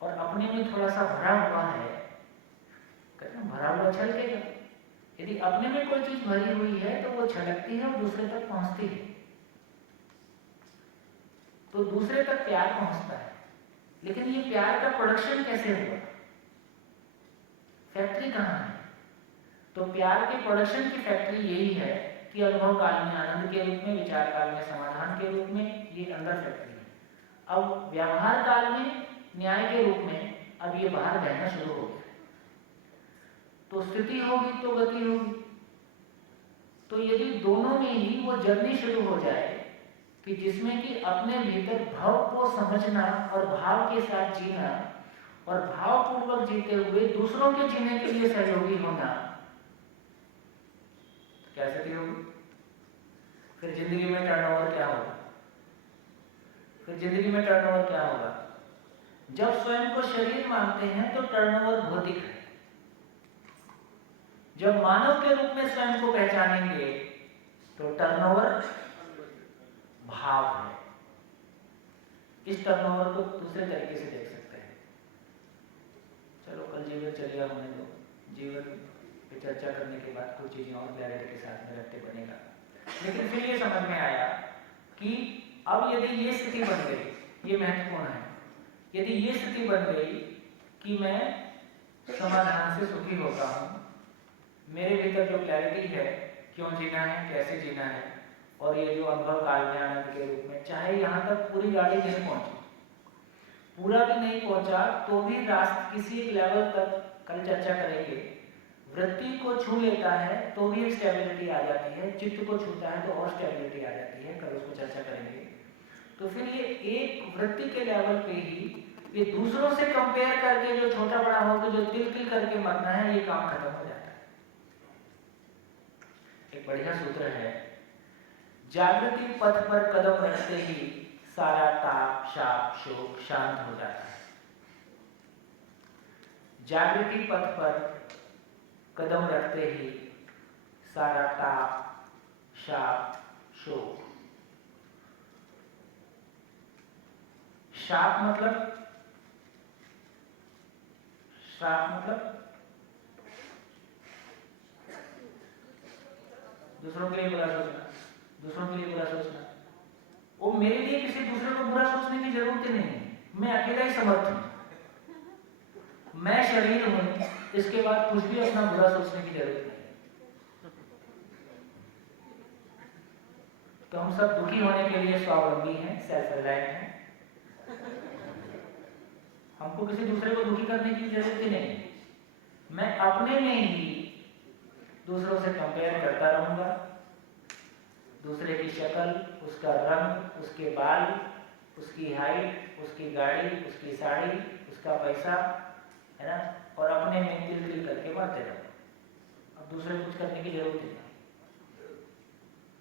और अपने में थोड़ा सा भरा हुआ है, कहते हैं भरा हुआ छलकेगा। यदि अपने में कोई चीज भरी हुई है तो वो छलकती है और दूसरे तक पहुंचती है, तो दूसरे तक प्यार पहुंचता है। लेकिन ये प्यार का प्रोडक्शन कैसे हुआ? फैक्ट्री कहाँ है? तो प्यार के प्रोडक्शन की फैक्ट्री यही है कि अनुभव काल में आनंद के रूप में, विचार काल में समाधान के रूप में, ये अंदर फैक्ट्री है। अब व्यवहार काल में न्याय के रूप में अब ये बाहर बहना शुरू हो गया, तो स्थिति होगी तो गति होगी। तो यदि दोनों में ही वो जर्नी शुरू हो जाए कि जिसमें कि अपने भीतर भाव को समझना और भाव के साथ जीना और भावपूर्वक जीते हुए दूसरों के जीने के लिए सहयोगी होना, क्या स्थिति होगी? फिर जिंदगी में टर्नओवर क्या होगा? फिर जिंदगी में टर्नओवर क्या होगा? जब स्वयं को शरीर मानते हैं तो टर्नओवर भौतिक है। जब मानव के रूप में स्वयं को पहचानेंगे तो टर्नओवर भाव है। इस टर्नओवर को दूसरे तरीके से देख सकते हैं। चलो कल जीवन चलिए होने दो, जीवन पे चर्चा करने के बाद कुछ चीजें और क्लैरिटी के साथ में रखते बनेगा। लेकिन फिर ये समझ में आया कि अब यदि ये स्थिति बन गई, ये महत्वपूर्ण है, यदि ये स्थिति बन गई कि मैं समाधान से सुखी होता हूँ, मेरे भीतर जो क्लैरिटी है क्यों जीना है, कैसे जीना है, और ये जो अनुभव काल ज्ञान के रूप में, चाहे यहाँ तक पूरी गाड़ी नहीं पहुंची, पूरा भी नहीं पहुंचा तो भी रास्ते किसी एक लेवल तक, कल चर्चा करेंगे, वृत्ति को छू लेता है तो भी एक स्टेबिलिटी आ जाती है, चित्त को छूता है तो और स्टेबिलिटी आ जाती है, कल उसको चर्चा करेंगे। तो फिर ये एक वृत्ति के लेवल पे ही ये दूसरों से कंपेयर करके जो छोटा बड़ा होकर जो तिल तिल करके मरना है, ये काम खत्म हो जाता है। एक बढ़िया सूत्र है, जागृति पथ पर कदम रखते ही सारा ताप शाप शोक शांत हो जाता है। जागृति पथ पर कदम रखते ही सारा ताप शाप शोक। शाप मतलब दूसरों के लिए बुरा सोचना, दूसरों के लिए बुरा सोचना। वो मेरे लिए किसी दूसरे को बुरा सोचने की जरूरत ही नहीं है, मैं अकेला ही समर्थ हूं, मैं शरीर हूं, इसके बाद कुछ भी अपना बुरा सोचने की जरूरत नहीं है। तो हम सब दुखी होने के लिए स्वावलंबी हैं, सेल्फ रिलायंट हैं, हमको किसी दूसरे को दुखी करने की जरूरत ही नहीं। मैं अपने में ही दूसरों से कंपेयर करता रहूंगा, दूसरे की शक्ल, उसका रंग, उसके बाल, उसकी हाइट, उसकी गाड़ी, उसकी साड़ी, उसका पैसा, है ना, और अपने में तिल तिल करके मरते रहो। अब दूसरे कुछ करने की जरूरत नहीं।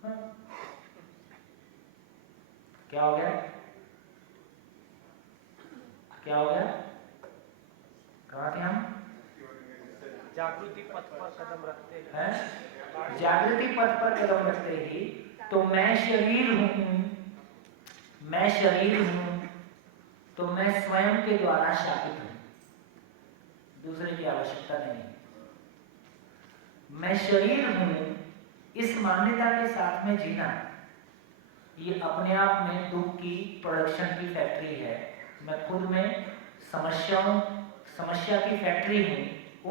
हाँ? क्या हो गया? क्या हो गया? कहाँ थे हम? जागृति पथ पर कदम रखते हैं? जागृति पथ पर कदम रखते ही तो मैं शरीर हूं, मैं शरीर हूं, तो मैं स्वयं के द्वारा शापित हूं, दूसरे की आवश्यकता नहीं। मैं शरीर हूं, इस मान्यता के साथ में जीना, ये अपने आप में दुख की प्रोडक्शन की फैक्ट्री है। मैं खुद में समस्या की फैक्ट्री हूं।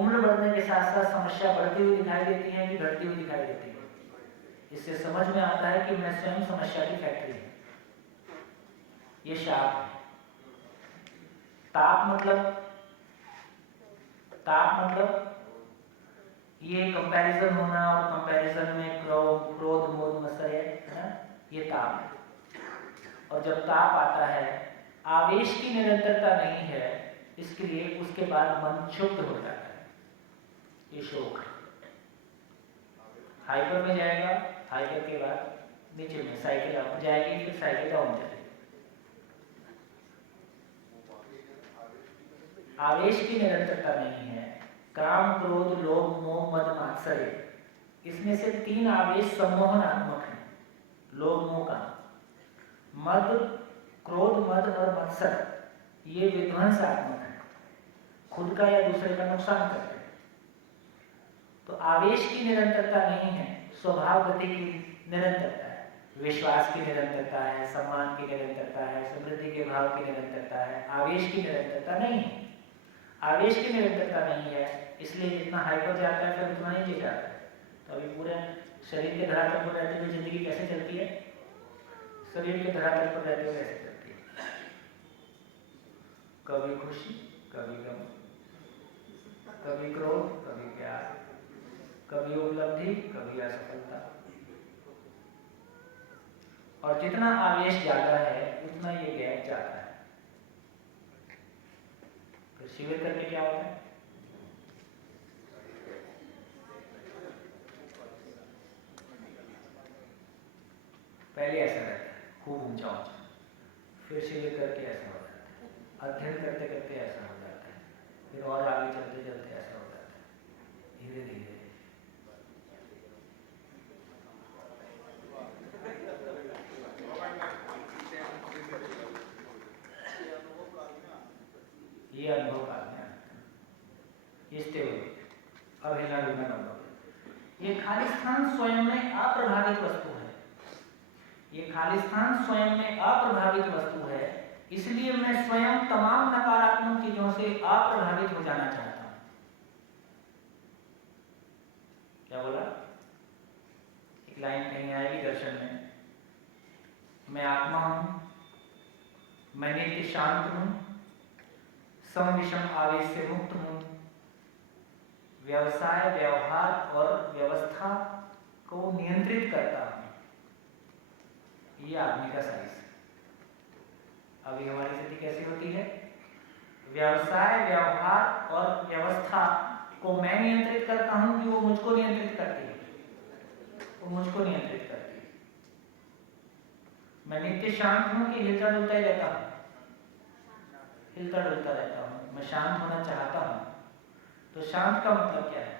उम्र बढ़ने के साथ साथ समस्या बढ़ती हुई दिखाई देती है कि घटती हुई दिखाई देती है। इससे समझ में आता है कि मैं स्वयं समस्या की फैक्ट्री हूं। ये शाप है। ताप मतलब ये कंपैरिजन होना, और कंपैरिजन में क्रोध मोह मत्सर्य, है ना, ये ताप है। और जब ताप आता है, आवेश की निरंतरता नहीं है, इसके लिए उसके बाद मन शुद्ध हो जाता है, ये शोक है। हाइपर में जाएगा, हाइपर के बाद नीचे में साइकिल अप जाएगी, फिर साइकिल डाउन जाएगी। आवेश की निरंतरता नहीं है। काम क्रोध लोभ मोह मद मात्सर्य, इसमें से 3 आवेश सम्मोहनात्मक हैं, लोभ मोह का। मद, क्रोध मद और मत्सर ये विध्वंसात्मक है, खुद का या दूसरे का नुकसान करते हैं। तो आवेश की निरंतरता नहीं है, स्वभाव गति की निरंतरता है, विश्वास की निरंतरता है, सम्मान की निरंतरता है, समृद्धि के भाव की निरंतरता है। आवेश की निरंतरता नहीं है। आवेश की निरंतरता नहीं है, इसलिए जितना हाइपर जाता है फिर उतना ही जी जाता है। तो अभी पूरे शरीर के धरातल पर रहते हुए जिंदगी कैसे चलती है? शरीर के धरातल पर रहते हुए कैसे चलती है? कभी खुशी, कभी गम, कभी क्रोध, कभी प्यार, कभी उपलब्धि, कभी असफलता। और जितना आवेश जाता है उतना ये गैप जाता है। तो शिविर करके क्या होता है? पहले ऐसा रहता है, खूब ऊंचा ऊंचा, फिर शिविर करके ऐसा हो जाता है, अध्ययन करते करते ऐसा हो जाता है, फिर और आगे चलते चलते ऐसा हो जाता है, धीरे धीरे। ये अनुभव काल में आता है, ये स्टेबल अभिला रुना अनुभव। ये खालिस्तान स्वयं में अप्रभावित वस्तु है। ये खालिस्तान स्वयं में अप्रभावित वस्तु है, इसलिए मैं स्वयं तमाम नकारात्मक चीजों से अप्रभावित हो जाना चाहता हूं। क्या बोला? एक लाइन कहीं आएगी दर्शन में, मैं आत्मा हूं, मैं नित्य शांत हूं, सम विषम आवेश से मुक्त हूं, व्यवसाय, व्यवहार और व्यवस्था को नियंत्रित करता हूं। ये आदमी का साइज है। अभी हमारी स्थिति कैसी होती है? व्यवसाय, व्यवहार और व्यवस्था को मैं नियंत्रित करता हूं कि वो मुझको नियंत्रित करती है? वो मुझको नियंत्रित करती है। मैं नित्य शांत हूं कि हिलता डुलता ही रहता हूं? हिलता डुलता रहता हूं। मैं शांत होना चाहता हूं। तो शांत का मतलब क्या है?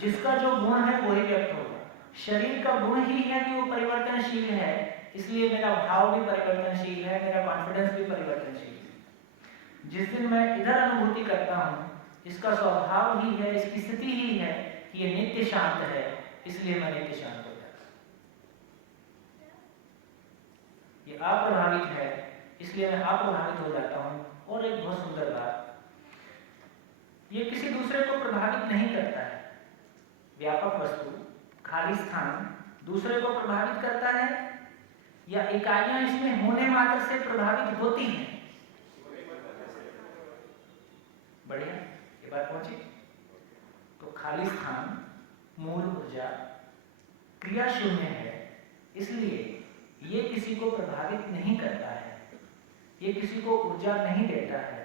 जिसका जो गुण है वही व्यक्त होगा। शरीर का गुण ही है कि वो परिवर्तनशील है, इसलिए मेरा भाव भी परिवर्तनशील है, मेरा कॉन्फिडेंस भी परिवर्तनशील है। जिस दिन मैं इधर अनुभूति करता हूं, इसका स्वभाव ही है, इसकी स्थिति ही है कि ये नित्य शांत है, इसलिए मैं नित्य शांत हो जाता हूं। ये अप्रभावित है, इसलिए मैं अप्रभावित हो जाता हूं। और एक बहुत सुंदर बात, ये किसी दूसरे को प्रभावित नहीं करता है। व्यापक वस्तु, खाली स्थान दूसरे को प्रभावित करता है या इकाइयां इसमें होने मात्र से प्रभावित होती हैं? बढ़िया, ये बात पहुंची। तो खाली स्थान, मूल ऊर्जा क्रिया शून्य है, इसलिए ये किसी को प्रभावित नहीं करता है, ये किसी को ऊर्जा नहीं देता है,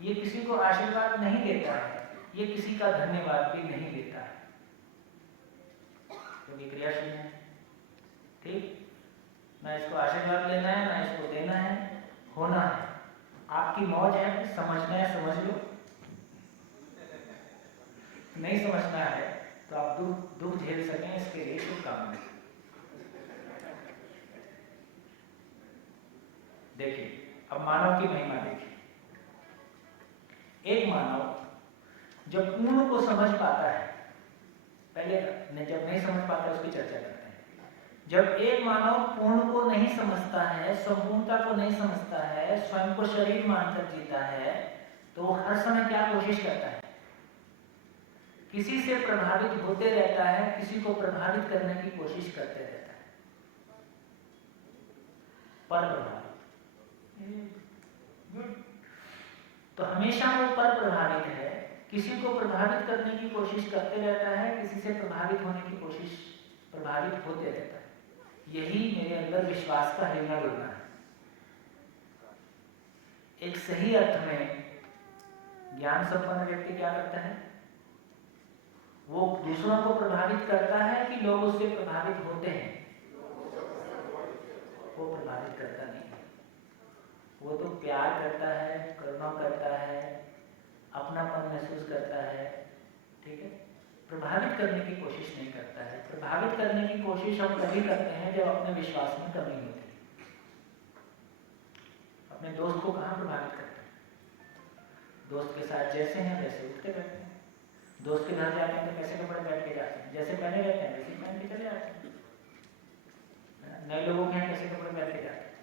ये किसी को आशीर्वाद नहीं देता है, ये किसी का धन्यवाद भी नहीं देता है, क्योंकि क्रिया शून्य है। ठीक, ना इसको आशीर्वाद लेना है, ना इसको देना है, होना है। आपकी मौज है, समझना है समझ लो, नहीं समझना है तो आप दुख झेल सकें, इसके लिए शुभकामनाएं। देखिए, अब मानव की महिमा देखिए। एक मानव जब पूर्ण को समझ पाता है, पहले जब नहीं समझ पाता उसकी चर्चा करते हैं। जब एक मानव पूर्ण को नहीं समझता है, संपूर्णता को नहीं समझता है, स्वयं को शरीर मानकर जीता है, तो हर समय क्या कोशिश करता है? किसी से प्रभावित होते रहता है, किसी को प्रभावित करने की कोशिश करते रहता है। पर प्रभावित, तो हमेशा वो पर प्रभावित है, किसी को प्रभावित करने की कोशिश करते रहता है, किसी से प्रभावित होने की कोशिश, प्रभावित होते रहता है। यही मेरे अंदर विश्वास का हिलना डुलना है। एक सही अर्थ में ज्ञान संपन्न व्यक्ति क्या करता है? वो दूसरों को प्रभावित करता है कि लोग उससे प्रभावित होते हैं? वो प्रभावित करता नहीं है, वो तो प्यार करता है, करुणा करता है, अपनापन महसूस करता है। ठीक है, प्रभावित करने की कोशिश नहीं करता है। प्रभावित करने की कोशिश हम तभी करते हैं जब अपने विश्वास में कमी होती है। अपने दोस्त को कहाँ प्रभावित करते हैं? दोस्त के साथ जैसे हैं वैसे उठते बैठते हैं। दोस्त के घर जाते हैं तो कैसे कपड़े पहन के जाते हैं, जैसे पहने रहते हैं वैसे पहन के चले जाते हैं। नए लोगों के यहाँ कैसे कपड़े पहन के जाते हैं?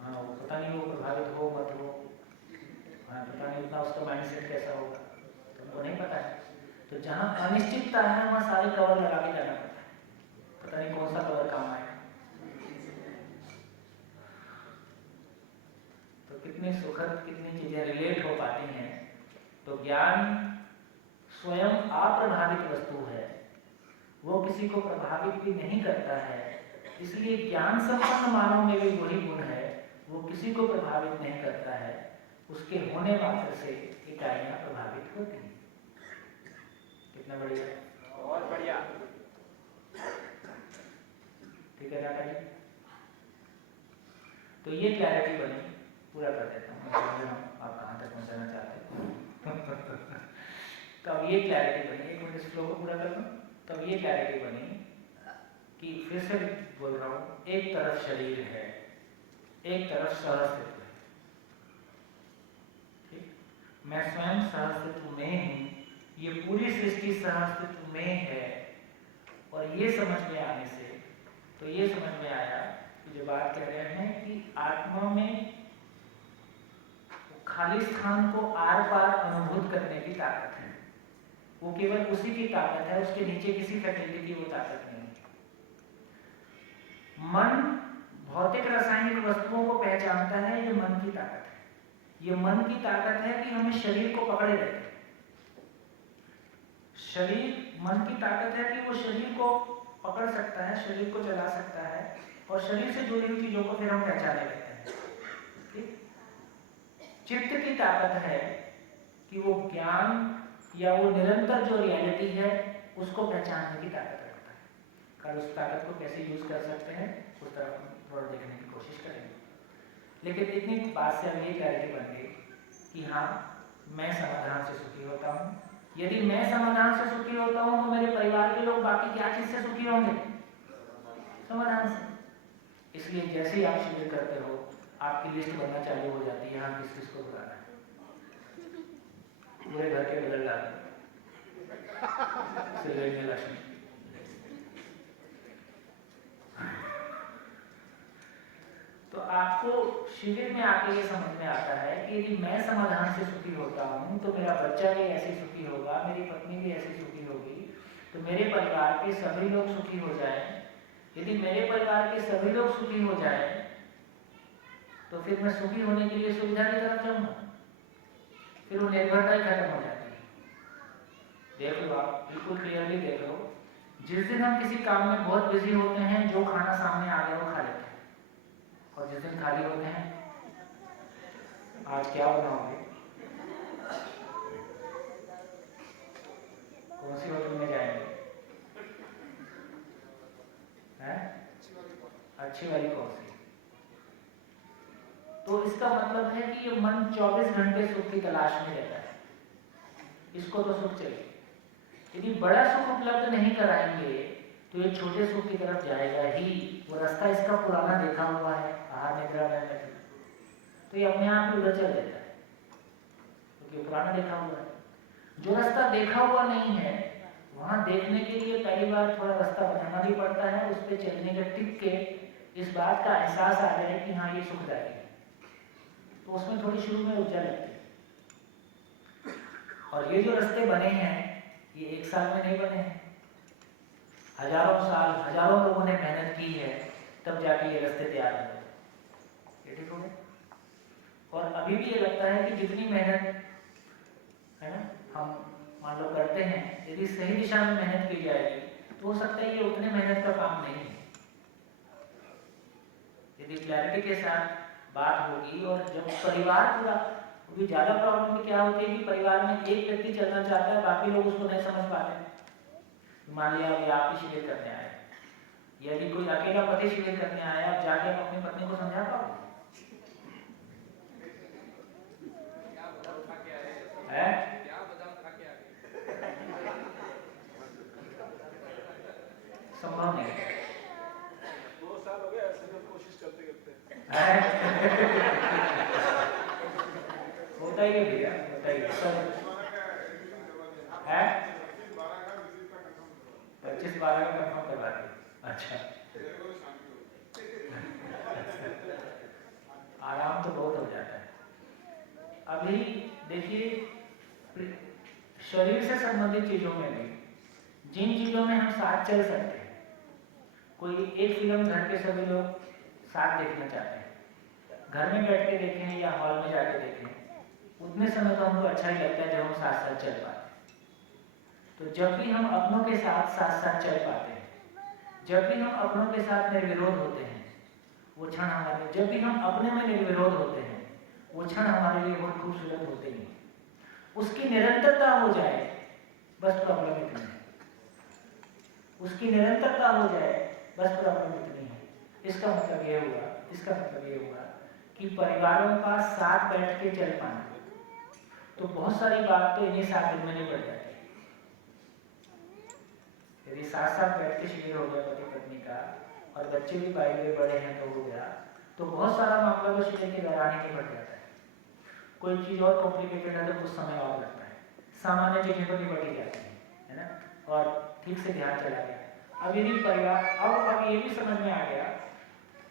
हाँ, वो पता नहीं वो प्रभावित हो मत हो, हाँ पता नहीं उतना उसका माइंडसेट कैसा होगा, तुमको नहीं पता है। तो जहाँ अनिश्चितता है वहाँ सारे कवर लगा के जाना पड़ता है, पता नहीं कौन सा कवर काम आएगा। तो कितनी सुखद, कितनी चीज़ें रिलेट हो पाती हैं। तो ज्ञान स्वयं अप्रभावित वस्तु है, वो किसी को प्रभावित भी नहीं करता है। इसलिए ज्ञान संपन्न मानव में भी वही गुण है, वो किसी को प्रभावित नहीं करता है, उसके होने मात्र से इकाइयाँ प्रभावित होती हैं। कितना बढ़िया, बहुत बढ़िया। ठीक है दादा जी। तो ये क्लैरिटी बनी, पूरा कर देता हूँ, मैं समझ रहा हूँ आप कहाँ तक पहुँचाना चाहते हो। तो अब ये क्लैरिटी बनी, एक मिनट इस फ्लो को पूरा कर दूँ। तब ये क्लैरिटी बनी कि फिर से बोल रहा हूँ, एक तरफ शरीर है, एक तरफ सहअस्तित्व है। ठीक, मैं स्वयं सहअस्तित्व में हूँ, ये पूरी सृष्टि सहअस्तित्व में है। और ये समझ में आने से तो ये समझ में आया कि जो बात कह रहे हैं कि आत्मा में खाली स्थान को आर पार अनुभूत करने की ताकत है, वो केवल उसी की ताकत है, उसके नीचे किसी फैकल्टी की वो ताकत नहीं है। मन भौतिक रासायनिक वस्तुओं को पहचानता है, ये मन की ताकत है। ये मन की ताकत है कि हमें शरीर को पकड़े रखे। शरीर, मन की ताकत है कि वो शरीर को पकड़ सकता है, शरीर को चला सकता है, और शरीर से जुड़ी हुई चीजों को फिर हम पहचाने लगते हैं। ठीक? चित्त की ताकत है कि वो ज्ञान या वो निरंतर जो रियलिटी है उसको पहचानने की ताकत रखता है। कल उस ताकत को कैसे यूज कर सकते हैं उस तरफ हम थोड़ा देखने की कोशिश करेंगे। लेकिन इतनी बात से अब ये क्लैरिटी बन गई कि हाँ, मैं समाधान से सुखी होता हूँ। यदि मैं समाधान से सुखी होता हूँ तो मेरे परिवार के लोग बाकी क्या चीज से सुखी होंगे? समाधान से। इसलिए जैसे ही आप शिविर करते हो आपकी लिस्ट बनना चालू हो जाती है, यहाँ किस किस को बुलाना है, पूरे घर के बदल डाल लक्ष्मी। तो आपको शिविर में आके ये समझ में आता है कि यदि मैं समाधान से सुखी होता हूँ तो मेरा बच्चा भी ऐसे सुखी होगा, मेरी पत्नी भी ऐसी सुखी होगी, तो मेरे परिवार के सभी लोग सुखी हो जाएं। यदि मेरे परिवार के सभी लोग सुखी हो जाएं तो फिर मैं सुखी होने के लिए सुविधा की तरफ जाऊंगा, फिर वो निर्भरता ही खत्म हो जाती है। देख लो, आप बिल्कुल क्लियरली देख लो, जिस दिन हम किसी काम में बहुत बिजी होते हैं, जो खाना सामने आ गया वो खा लेते हैं, और जिस दिन खाली होते हैं, आज क्या बनाओगे, कौन सी होटल में जाएंगे, हैं? अच्छी वाली कौन सी? तो इसका मतलब है कि ये मन 24 घंटे सुख की तलाश में रहता है, इसको तो सुख चाहिए। यदि बड़ा सुख उपलब्ध नहीं कराएंगे तो ये छोटे सुख की तरफ जाएगा ही। वो रास्ता इसका पुराना देखा हुआ है, आहार निद्रा में, तो ये अपने आप ही उधर चल देता है क्योंकि पुराना देखा हुआ है। जो रास्ता देखा हुआ नहीं है वहां देखने के लिए पहली बार थोड़ा रास्ता बनाना भी पड़ता है, उस पर चलने के टिक के इस बात का एहसास आ जाए कि हाँ ये सुखदायी है, तो उसमें थोड़ी शुरू में ऊर्जा लगती है। और ये जो रास्ते बने हैं ये एक साल में नहीं बने हैं, हजारों साल, हजारों लोगों ने मेहनत की है, तब जाके ये रास्ते तैयार हो गए। ये ठीक हो गए? और अभी भी ये लगता है कि जितनी मेहनत है ना हम मान लो करते हैं, यदि सही दिशा में मेहनत की जाएगी तो हो सकता है ये उतने मेहनत का काम नहीं है। यदि क्लैरिटी के साथ बात होगी, और जब परिवार पूरा, अभी ज्यादा प्रॉब्लम क्या होती है कि परिवार में एक व्यक्ति चलना चाहता है, बाकी लोग उसको नहीं समझ पाते। मान लिया कि आप ही शिविर करने आए, यदि कोई अकेला पति शिविर करने आया, आप जाके अपनी पत्नी को समझा पाओगे? संभव नहीं है। 2 साल हो गए ऐसे में कोशिश करते करते। होता ही है भैया, होता ही है। 25-12 का कंफर्म करवा दिया। अच्छा, आराम तो बहुत हो जाता है। अभी देखिए, शरीर से संबंधित चीजों में भी जिन चीजों में हम साथ चल सकते हैं, कोई एक फिल्म घर के सभी लोग साथ देखना चाहते हैं, घर में बैठ के देखें या हॉल में जाके देखें, उतने समय तो हमको अच्छा ही लगता है जब हम साथ साथ चल पाते हैं। तो जब भी हम अपनों के साथ साथ साथ चल पाते हैं, जब भी हम अपनों के साथ निर्विरोध होते हैं, वो क्षण हमारे, जब भी हम अपने में निर्विरोध होते हैं, वो क्षण हमारे लिए बहुत खूबसूरत होते हैं। उसकी निरंतरता हो जाए, बस प्रॉब्लम इतनी है। उसकी निरंतरता हो जाए, बस प्रॉब्लम इतनी है। इसका मतलब ये हुआ, इसका मतलब ये हुआ कि परिवारों का साथ बैठ के चल पाना, तो बहुत सारी बात तो इन्हीं 7 दिन में नहीं बढ़ जाती। यदि साथ साथ बैठ के शिविर हो गया पति पत्नी का और बच्चे भी पाए हुए बड़े हैं तो हो गया, तो बहुत सारा मामला वो शिविर के दौरान ही निपट जाता है। कोई चीज़ और कॉम्प्लिकेटेड है तो कुछ समय और लगता है, सामान्य चीज़ें तो निपट ही जाती हैं, है ना, और ठीक से ध्यान चला गया। अब यदि परिवार, अब ये भी समझ में आ गया,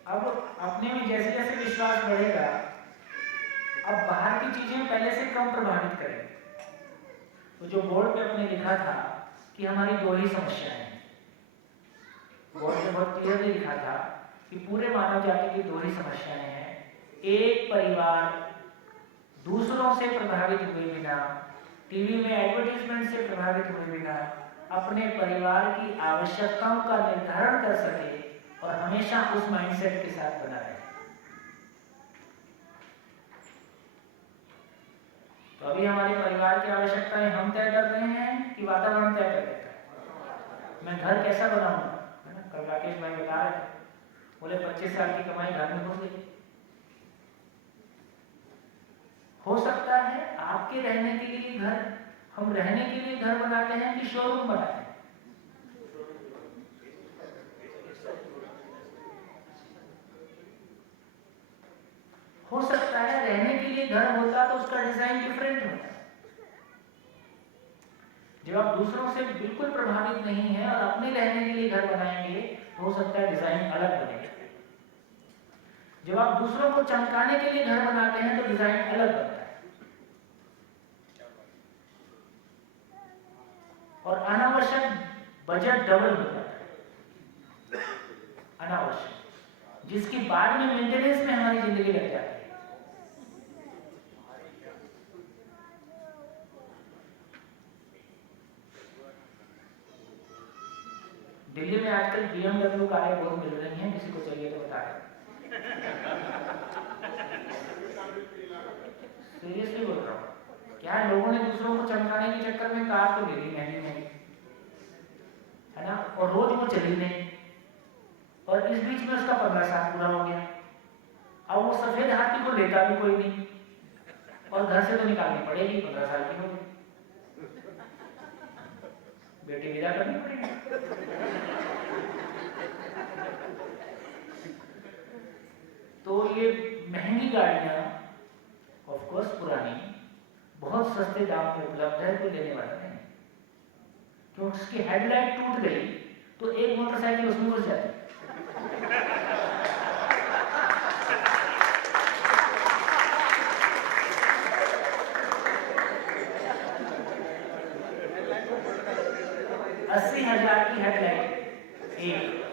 अब अपने में जैसे जैसे विश्वास बढ़ेगा, अब बाहर की चीजें पहले से कम प्रभावित करेंगे। तो जो बोर्ड पे अपने लिखा था कि हमारी 2 ही समस्याएं हैं, बोर्ड में बहुत क्लियरली लिखा था कि पूरे मानव जाति की 2 ही समस्याएं हैं। एक, परिवार दूसरों से प्रभावित हुए बिना, टीवी में एडवर्टाइजमेंट से प्रभावित हुए बिना अपने परिवार की आवश्यकताओं का निर्धारण कर सके और हमेशा उस माइंडसेट के साथ बना रहे। तो अभी हमारे परिवार की आवश्यकताएं हम तय कर रहे हैं कि वातावरण तय कर देता है। मैं घर कैसा बनाऊंगा, है ना, कल राकेश भाई बता रहे थे, बोले 25 साल की कमाई घर में घुस गई। हो सकता है आपके रहने के लिए घर, हम रहने के लिए घर बनाते हैं कि शोरूम बनाते हैं। हो सकता है रहने के लिए घर होता तो उसका डिजाइन डिफरेंट होता। जब आप दूसरों से बिल्कुल प्रभावित नहीं है और अपने रहने के लिए घर बनाएंगे तो हो सकता है डिजाइन अलग बनेगा। जब आप दूसरों को चमकाने के लिए घर बनाते हैं तो डिजाइन अलग बनता है। और अनावश्यक बजट डबल हो जाता है, अनावश्यक, जिसकी बाद में मेंटेनेंस में हमारी जिंदगी लग जाती है। दिल्ली में आजकल BMW कारें बहुत मिल रही हैं, किसी को चाहिए तो बताएं। सीरियसली बोल रहा हूँ, क्या लोगों ने दूसरों को चमकाने के चक्कर में कार तो ले ली महंगी महंगी, है ना, और रोज वो चली नहीं, और इस बीच में उसका 15 साल पूरा हो गया। अब वो सफेद हाथी को लेता भी कोई नहीं और घर से तो निकालनी पड़ेगी, 15 साल की हो गई, बेटी विदा करनी पड़ेगी। तो ये महंगी गाड़ियां ऑफ कोर्स पुरानी बहुत सस्ते दाम में उपलब्ध है, कोई लेने वाला नहीं। क्यों, उसकी हेडलाइट टूट गई तो एक मोटरसाइकिल उसमें घुस जाती। $80,000 की हेडलाइट एक।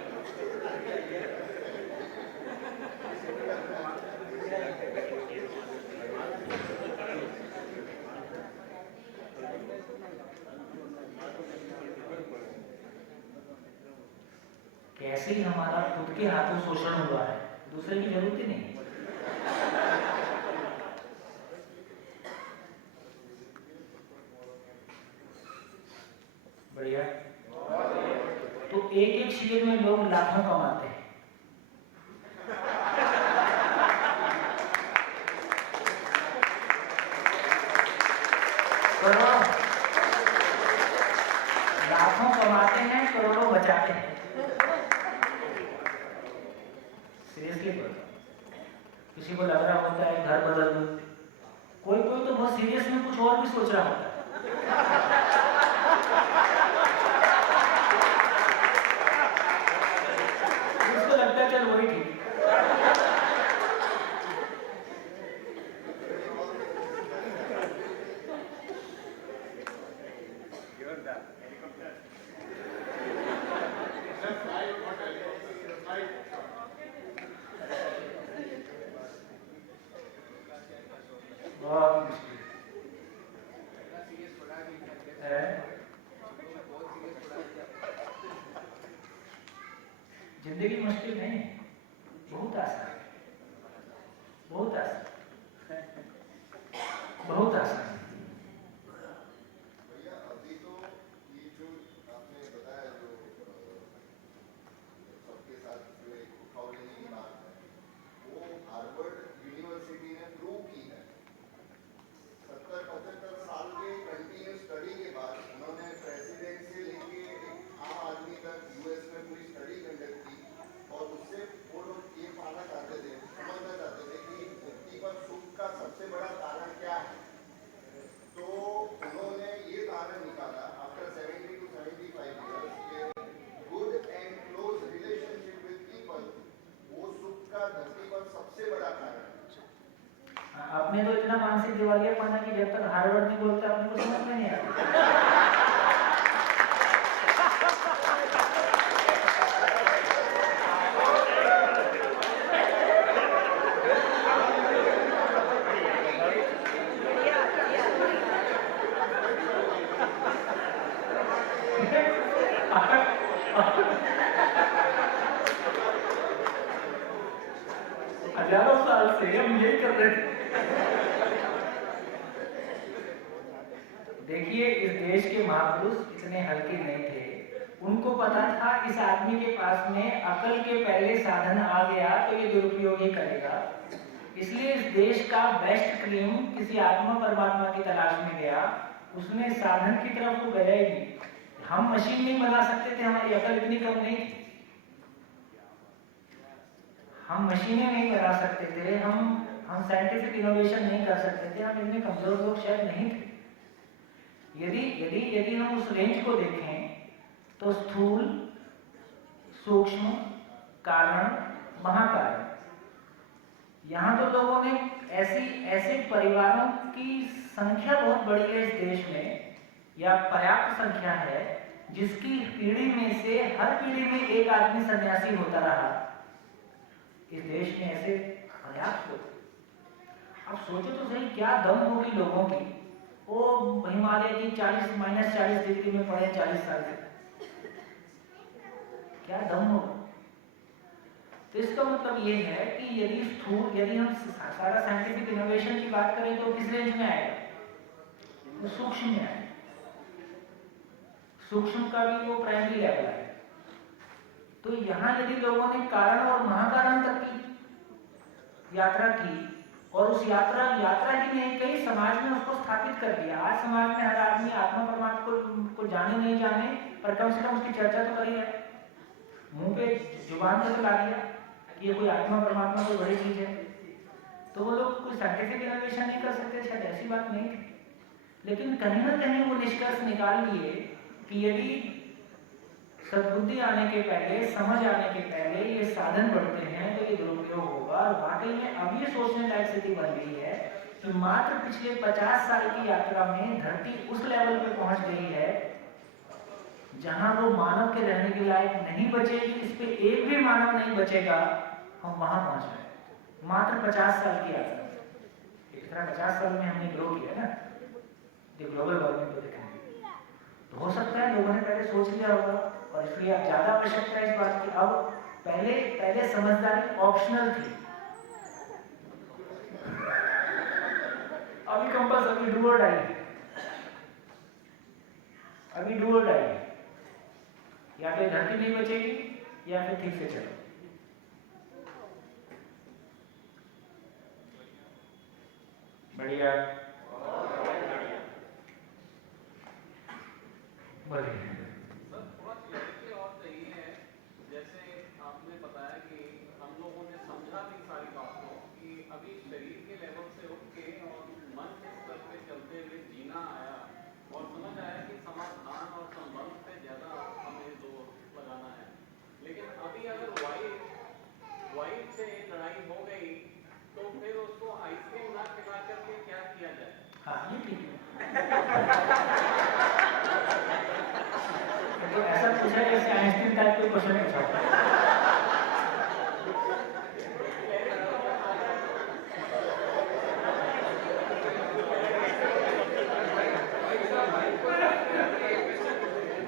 कैसे ही हमारा खुद के हाथों शोषण हुआ है, दूसरे की जरूरत ही नहीं। बढ़िया। तो एक एक शिविर में लोग लाखों कमाते हैं। करोड़ों, लाखों कमाते हैं, करोड़ों बचाते हैं। सीरियसली बोल, किसी को लग रहा होता है घर बदल दूं, कोई कोई तो बहुत सीरियस में कुछ और भी सोच रहा होता है। उसको लगता है चल वही ठीक। जिंदगी मुश्किल नहीं है, बहुत आसान है, बहुत आसान, बहुत आसान। भैया अभी तो ये जो आपने बताया जो सबके साथ जो एक उठाव लेने की बात है वो हार्वर्ड यूनिवर्सिटी ने प्रूव की है। 70-75 साल के कंटिन्यू स्टडी के बाद उन्होंने प्रेसिडेंट से लेके एक आम आदमी तक यूएस में पूरी स्टडी कंडक्ट की और उससे वो लोग ये पाना चाहते थे, समझना चाहते थे कि व्यक्ति पर सुख का सबसे बड़ा कारण क्या है। तो उन्होंने ये कारण निकाला आफ्टर 70 to 75 years के good and close relationship with people वो सुख का धरती पर सबसे बड़ा कारण है। आपने तो इतना मानसिक दिवालिया पढ़ा कि जब तक हार्वर्ड नहीं बोलते आपने को समझ में नहीं आता। हजारों साल से हम यही कर रहे थे। देखिए, इस देश के महापुरुष इतने हल्के नहीं थे, उनको पता था इस आदमी के पास में अकल के पहले साधन आ गया तो ये दुरुपयोग ही करेगा, इसलिए इस देश का बेस्ट क्रीम किसी आत्मा परमात्मा की तलाश में गया, उसने साधन की तरफ वो गया ही नहीं। हम मशीन नहीं बना सकते थे, हमारी अकल इतनी कम नहीं थी, हम मशीनें नहीं बना सकते थे, हम साइंटिफिक इनोवेशन नहीं कर सकते थे, हम इतने कमजोर लोग शायद नहीं थे। यदि यदि यदि हम उस रेंज को देखें तो स्थूल, सूक्ष्म, कारण, महाकारण, यहाँ तो लोगों ने ऐसे परिवारों की संख्या बहुत बड़ी है इस देश में, या पर्याप्त संख्या है, जिसकी पीढ़ी में से हर पीढ़ी में एक आदमी सन्यासी होता रहा। इस देश में ऐसे पर्याप्त लोग। अब सोचो तो सही, क्या दम होगी लोगों की, वो हिमालय की -40 डिग्री में पड़े 40 साल से, क्या दम होगा। तो इसका मतलब ये है कि यदि हम सारा साइंटिफिक इनोवेशन की बात करें तो किस रेंज में आएगा, वो सूक्ष्म में आएगा। सूक्ष्म का भी वो प्राइमरी लेवल है। तो यहाँ यदि लोगों ने कारण और महाकारण तक की यात्रा की और उस यात्रा ही नहीं कही, समाज में उसको स्थापित कर दिया। आज समाज में हर आदमी आत्मा परमात्मा को जाने नहीं जाने पर कम से कम उसकी चर्चा तो करी है, मुंह पे जुबान से तो ला दिया कि ये कोई आत्मा परमात्मा कोई बड़ी चीज है। तो वो लोग कोई साइंटिफिक इनोवेशन नहीं कर सकते, शायद ऐसी बात नहीं थी, लेकिन कहीं ना कहीं वो निष्कर्ष निकाल लिए कि यदि सद्बुद्धि आने के पहले, समझ आने के पहले ये साधन बढ़ते हैं तो ये दुरुपयोग होगा। और वाकई में अब ये सोचने लायक स्थिति बन गई है कि मात्र पिछले 50 साल की यात्रा में धरती उस लेवल पे पहुंच गई है जहां वो मानव के रहने के लायक नहीं बचेगी, इस पे एक भी मानव नहीं बचेगा, हम वहां पहुंच गए मात्र 50 साल की यात्रा। इस तरह 50 साल में हमने ग्रो किया ना, ग्लोबल वार्मिंग को देखेंगे तो हो सकता है लोगों ने पहले सोच लिया होगा, और इसलिए अब ज्यादा आवश्यकता है इस बात की। अब पहले समझदारी ऑप्शनल थी, अभी कंपल्सरी डू और डाई, अभी डू और डाई, या तो धरती नहीं बचेगी या फिर ठीक से चलो। बढ़िया बढ़िया। सर थोड़ा क्लैरिटी और चाहिए है, जैसे आपने बताया कि हम लोगों ने समझा नहीं सारी बातों कि अभी शरीर के लेवल से उठ के और मन के स्तर पे चलते हुए जीना आया और समझ आया कि समाधान और संबंध पे ज़्यादा हमें जोर लगाना है। लेकिन अभी अगर वाइफ से लड़ाई हो गई तो फिर उसको आइसक्रीम ना खिला करके क्या किया जाए? हाँ ये ठीक है। तो ऐसा पूछा जैसे आइंस्टीन टाइप कोई क्वेश्चन पूछा।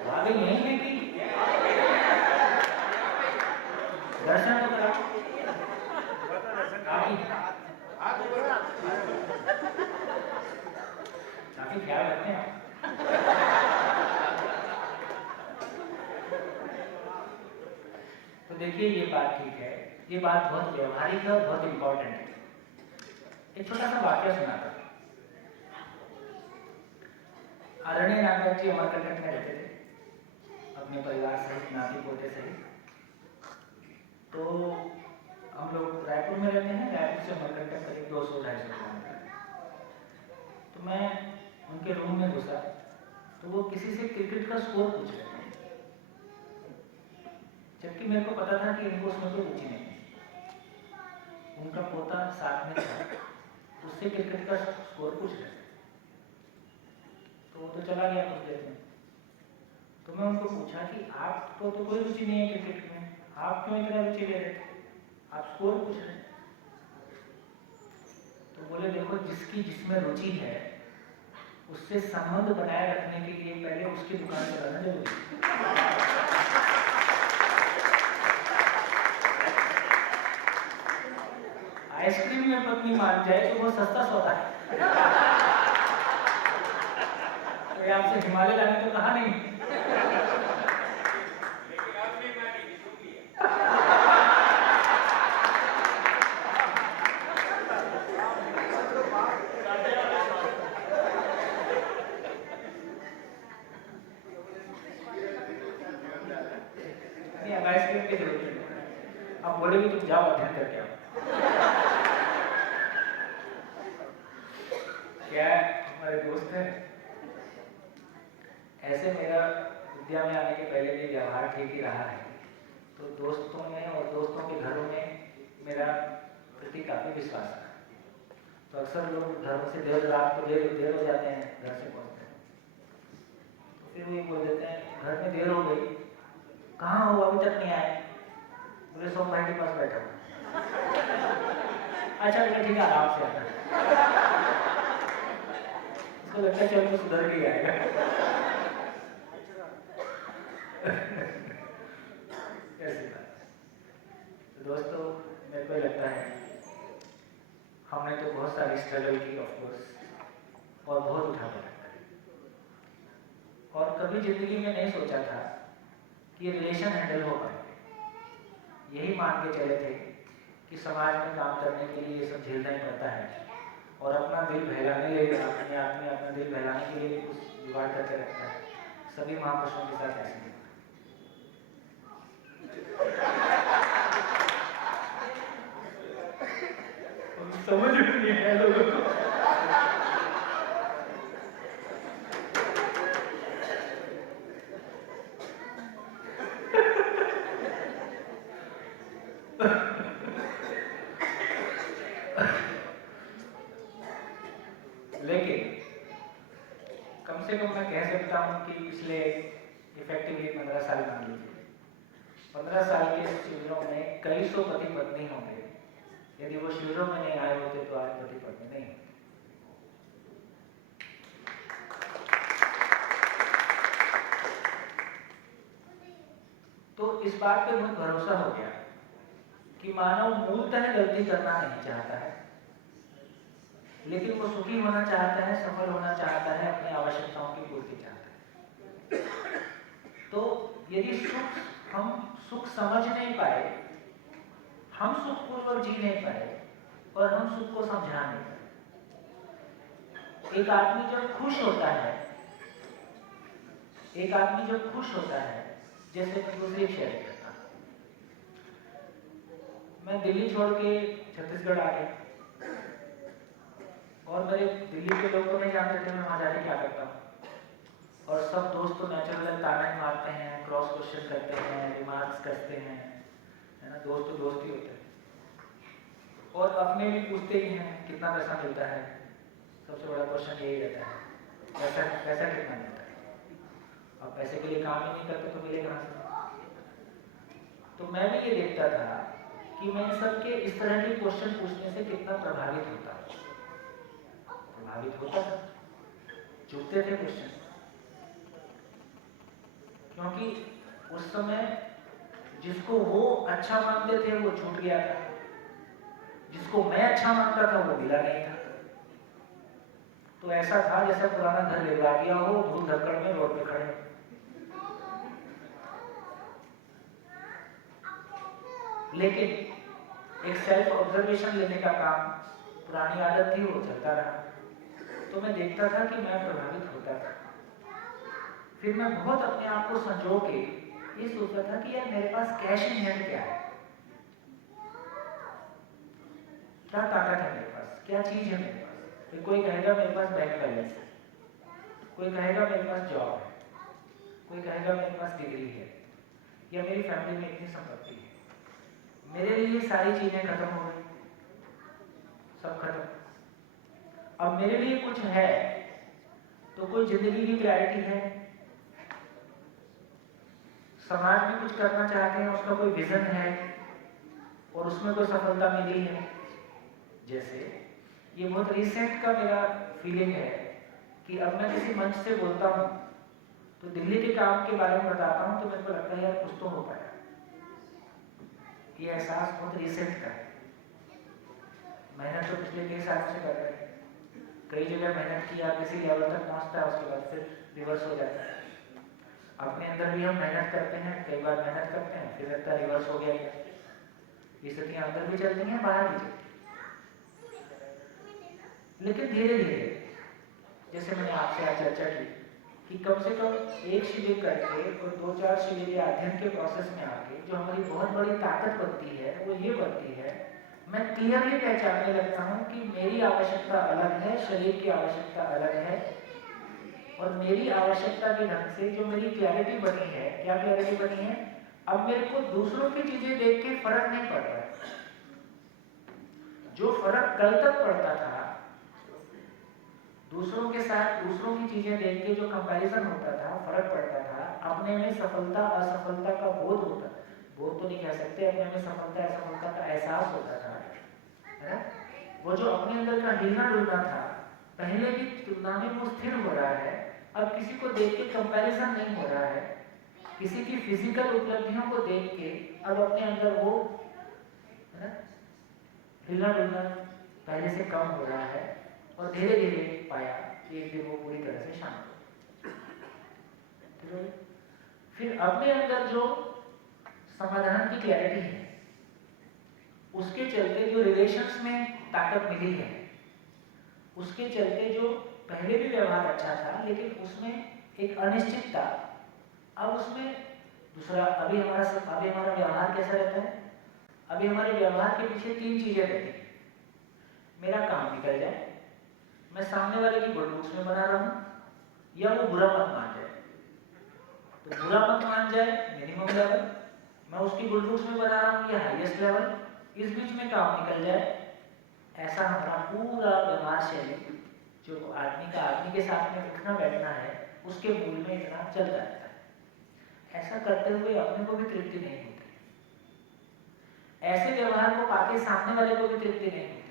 भाभी यहीं पे थी, के रखते हैं। तो देखिए ये बात ठीक है, ये बात बहुत व्यवहारिक है और बहुत इंपॉर्टेंट है। एक छोटा सा वाक्य सुनाता हूं। आदरणीय नागराज जी अमरकंटक में रहते थे अपने परिवार सहित, नाती पोते सहित। तो हम लोग रायपुर में रहते हैं, रायपुर से अमरकंटक करीब 200-250 किलोमीटर। तो मैं उनके रूम में घुसा तो वो किसी से क्रिकेट का स्कोर पूछ रहे थे, जबकि मेरे को पता था कि इनको उसमें कोई रुचि नहीं है। उनका पोता साथ में था, उससे क्रिकेट का स्कोर पूछ रहे थे। तो वो तो चला गया कुछ देर में। तो मैं उनको पूछा कि आपको तो कोई रुचि नहीं है क्रिकेट में, आप क्यों इतना रुचि ले रहे थे, आप स्कोर पूछ रहे हैं? तो बोले देखो, जिसकी जिसमें रुचि है उससे संबंध बनाए रखने के लिए पहले उसकी दुकान चलाना जरूरी है। आइसक्रीम में पत्नी मान जाए तो वो सस्ता सौदा है। तो आपसे हिमालय जाने तो कहा नहीं। लेकिन आपने मानी जो भी है। नहीं, अब आइसक्रीम की जरूरत नहीं। अब बोलेगी तुम जाओ अध्ययन करके आओ। क्या हमारे दोस्त हैं, ऐसे मेरा विद्या में आने के पहले भी व्यवहार ठीक ही रहा है। तो दोस्तों में और दोस्तों के घरों में मेरा प्रति काफ़ी विश्वास है। तो अक्सर लोग घरों से देर रात को देर हो जाते हैं घर से पहुँचते हैं, तो फिर वो ये बोल देते हैं घर में देर हो गई, कहाँ हो, अभी तक नहीं आए? बोले सोम भाई के पास बैठा हूँ। अच्छा बोले ठीक है, आराम से आना। उसको लगता है चल तो सुधर के आएगा। कैसी बात। तो दोस्तों मेरे को लगता है हमने तो बहुत सारी स्ट्रगल की ऑफ कोर्स, और बहुत उठा पड़ा, और कभी जिंदगी में नहीं सोचा था कि ये रिलेशन हैंडल हो पाएंगे। यही मान के चले थे कि समाज में काम करने के लिए ये सब झेलना ही पड़ता है, और अपना दिल बहलाने ले अपने आदमी अपना दिल बहलाने के लिए भी कुछ जुगाड़ करके रखता है। सभी महापुरुषों के साथ ऐसे समझ नहीं है लोगों को। लेकिन कम से कम मैं कह सकता हूं कि पिछले इफेक्टिवली 15 साल मान लीजिए, 15 साल के शिविरों में कई सौ पति पत्नी होंगे। यदि वो शिविरों में नहीं आए होते तो आज पति पत्नी नहीं होते। तो इस बात पे बहुत भरोसा हो गया कि मानव मूलतः गलती करना नहीं चाहता है, लेकिन वो सुखी होना चाहता है, सफल होना चाहता है, अपनी आवश्यकताओं की पूर्ति चाहता है। तो यदि हम सुख समझ नहीं पाए, हम सुखपूर्वक जी नहीं पाए, और हम सुख को समझा नहीं पाए। एक आदमी जब खुश होता है, जैसे मैं दूसरी शेयर करता हूं, मैं दिल्ली छोड़ के छत्तीसगढ़ आ गया, और मेरे दिल्ली के लोग तो नहीं जानते थे मैं वहां जाके क्या करता हूँ, और सब दोस्त तो नेचुरल ताना ही मारते हैं, क्रॉस क्वेश्चन करते हैं, रिमार्क्स करते हैं, है ना, दोस्त तो दोस्त ही होते हैं, और अपने भी पूछते ही हैं कितना पैसा मिलता है। सबसे बड़ा क्वेश्चन यही रहता है, पैसा कितना मिलता है। अब पैसे के लिए काम ही नहीं करते तो मिलेगा कहाँ से। तो मैं भी ये देखता था कि मैं सबके इस तरह के क्वेश्चन पूछने से कितना प्रभावित होता था। चुपते थे क्वेश्चन, क्योंकि उस समय जिसको वो अच्छा मानते थे वो छूट गया था, जिसको मैं अच्छा मानता था वो मिला नहीं था। तो ऐसा था जैसे पुराना घर लेवा गया हो, धूल धक्कड़ में रोड पे खड़े। लेकिन एक सेल्फ ऑब्जर्वेशन लेने का काम, पुरानी आदत थी, वो चलता रहा। तो मैं देखता था कि मैं प्रभावित होता था। फिर मैं बहुत अपने आप को संजो के ये सोचता था कि यार मेरे पास कैश इन हैंड क्या है, क्या ताकत है मेरे पास, क्या चीज है मेरे पास। फिर कोई कहेगा मेरे पास बैंक बैलेंस है, कोई कहेगा मेरे पास जॉब है, कोई कहेगा मेरे पास डिग्री है, या मेरी फैमिली में इतनी संपत्ति है। मेरे लिए सारी चीजें खत्म हो गई, सब खत्म। अब मेरे लिए कुछ है तो कोई जिंदगी की क्लैरिटी है, समाज में कुछ करना चाहते हैं, उसका कोई विजन है और उसमें कोई सफलता मिली है। जैसे ये बहुत रिसेंट का मेरा फीलिंग है कि अब मैं किसी मंच से बोलता हूँ तो दिल्ली के काम के बारे में बताता हूँ तो मेरे को लगता है यार कुछ तो हो पाया। ये एहसास बहुत रिसेंट का है। मेहनत तो पिछले कई सालों से कर रहे हैं, कई जगह मेहनत की, आप किसी लेवल तक पहुँचता है, उसके बाद फिर रिवर्स हो जाता है। अपने अंदर भी हम मेहनत करते हैं, कई बार मेहनत करते हैं, फिर लगता है रिवर्स हो गया। ये स्थितियाँ अंदर भी चलती हैं, बाहर भी चलती हैं। लेकिन धीरे धीरे, जैसे मैंने आपसे आज चर्चा की कि कम से कम एक शिविर करके और 2-4 शिविर या अध्ययन के प्रोसेस में आके जो हमारी बहुत बड़ी ताकत बनती है वो ये बनती है, मैं क्लियरली पहचानने लगता हूँ कि मेरी आवश्यकता अलग है, शरीर की आवश्यकता अलग है, और मेरी आवश्यकता के ढंग से जो मेरी क्लैरिटी बनी है, क्या क्लैरिटी बनी है, अब मेरे को दूसरों की चीजें देख के फर्क नहीं पड़ रहा है। जो फर्क कल तक पड़ता था, दूसरों के साथ दूसरों की चीजें देख के जो कंपैरिजन होता था, फर्क पड़ता था, अपने में सफलता असफलता का बोध होता, बोध तो नहीं कह सकते, अपने में सफलता असफलता का एहसास होता था, है ना? वो जो अपने अंदर का हिलना डुलना था, पहले की तुलना में वो स्थिर हो रहा है। अब किसी को देख के कंपैरिजन नहीं हो रहा है, किसी की फिजिकल उपलब्धियों को देख के अब अपने अंदर वो, है ना, हिलना डुलना पहले से कम हो रहा है। और धीरे धीरे पाया एक दिन वो पूरी तरह से शांत हो। फिर अपने अंदर जो समाधान की क्लैरिटी है, उसके चलते जो रिलेशंस में ताकत मिली है, उसके चलते जो पहले भी व्यवहार अच्छा था लेकिन उसमें एक अनिश्चितता, अब उसमें दूसरा, अभी हमारा व्यवहार कैसा रहता है? अभी हमारे व्यवहार के पीछे 3 चीजें रहती हैं। मेरा काम निकल जाए, मैं सामने वाले की गुड बुक्स में बना रहा हूं, या वो बुरा मत मान जाए। तो बुरा मत मान जाए मिनिमम लेवल, मैं उसकी गुड बुक्स में बना रहा हूं या हाईएस्ट लेवल, इस बीच में काम निकल जाए। ऐसा हमारा पूरा व्यवहार शैली, जो आदमी का आदमी के साथ में उठना बैठना है, उसके मूल में इतना चलता रहता है। ऐसा करते हुए अपने को भी तृप्ति नहीं होती, ऐसे व्यवहार को पाके सामने वाले को भी तृप्ति नहीं होती।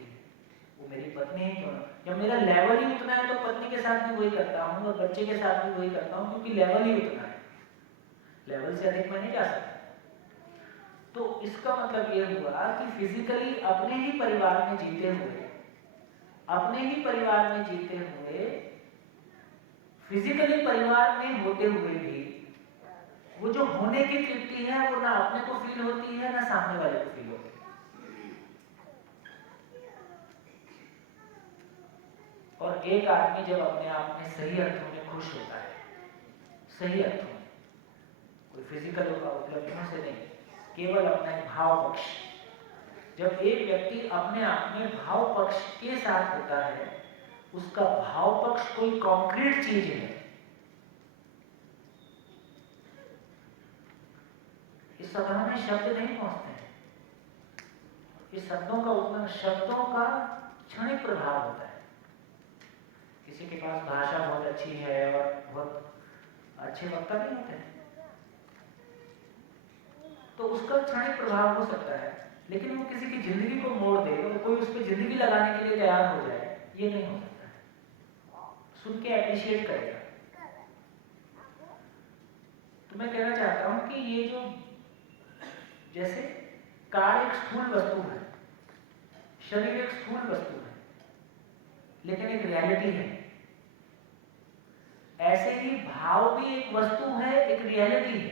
वो मेरी पत्नी ही क्यों ना, जब मेरा लेवल ही उतना है तो पत्नी के साथ भी वही करता हूँ और बच्चे के साथ भी वही करता हूँ, क्योंकि लेवल ही उतना है, लेवल से अधिक मैं नहीं जा सकता। तो इसका मतलब ये हुआ कि फिजिकली अपने ही परिवार में जीते हुए, फिजिकली परिवार में होते हुए भी वो जो होने की तृप्ति है वो ना अपने को फील होती है ना सामने वाले को फील होती है। और एक आदमी जब अपने आप में सही अर्थों में खुश होता है, सही अर्थों में, कोई फिजिकल उपलब्धियों से नहीं, केवल अपना एक भाव पक्ष, जब एक व्यक्ति अपने आप में भाव पक्ष के साथ होता है, उसका भाव पक्ष कोई कॉन्क्रीट चीज है। इस सभा में शब्द नहीं पहुंचते हैं, इस शब्दों का क्षणिक प्रभाव होता है। किसी के पास भाषा बहुत अच्छी है और बहुत अच्छे वक्ता नहीं होते हैं, तो उसका क्षणिक प्रभाव हो सकता है, लेकिन वो किसी की जिंदगी को मोड़ दे और कोई उस पर जिंदगी लगाने के लिए तैयार हो जाए, ये नहीं हो सकता है। सुन के अप्रिशिएट करेगा। तो मैं कहना चाहता हूं कि ये जो, जैसे कार एक स्थूल वस्तु है, शरीर एक स्थूल वस्तु है, लेकिन एक रियलिटी है, ऐसे ही भाव भी एक वस्तु है, एक रियलिटी है।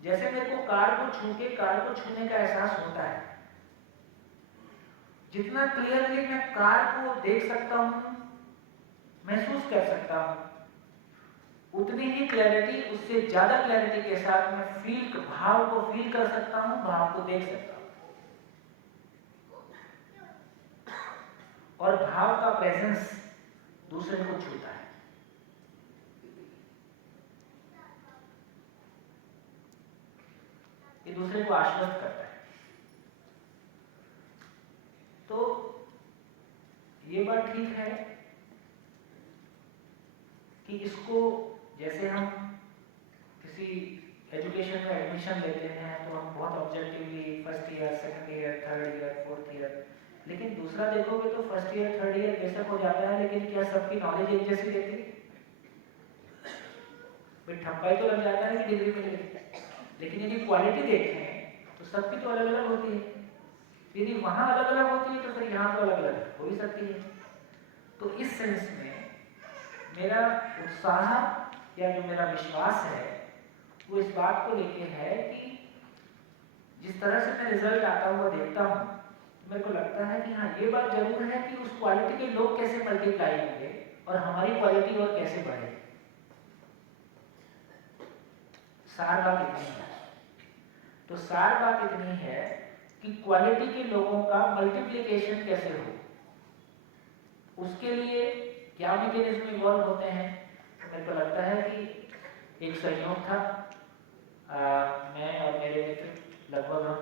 जैसे मेरे को कार को छूने का एहसास होता है, जितना क्लियरली मैं कार को देख सकता हूं, महसूस कर सकता हूं, उतनी ही क्लैरिटी, उससे ज्यादा क्लैरिटी के साथ मैं भाव को फील कर सकता हूं, भाव को देख सकता हूं। और भाव का प्रेजेंस दूसरे को छूता है। ये दूसरे को आश्वस्त करता है। तो ये बात ठीक है कि इसको, जैसे हम किसी एजुकेशन में एडमिशन लेते हैं तो हम बहुत objectively first year, second year, third year, fourth year, लेकिन दूसरा देखोगे तो फर्स्ट ईयर, थर्ड ईयर बेशक हो जाता है, लेकिन क्या सबकी नॉलेज एक जैसी देती है? ठप्पाई तो लग जाता है कि डिग्री मिलेगी, लेकिन यदि क्वालिटी देखें तो सबकी तो अलग अलग होती है। यदि वहां अलग अलग होती है तो फिर यहाँ तो अलग अलग हो ही सकती है। तो इस सेंस में मेरा उत्साह या जो मेरा विश्वास है वो इस बात को लेके है कि जिस तरह से मैं रिजल्ट आता हुआ देखता हूँ, मेरे को लगता है कि हाँ, ये बात जरूर है कि उस क्वालिटी के लोग कैसे मल्टीप्लाई होंगे और हमारी क्वालिटी और कैसे बढ़ेगी। सार बात इतनी है। तो सार बात इतनी है कि क्वालिटी के लोगों का मल्टीप्लिकेशन कैसे हो, उसके लिए क्या मैकेनिज्म इन्वॉल्व होते हैं। तो मेरे को लगता है कि एक सहयोग था, मैं और मेरे मित्र लगभग हम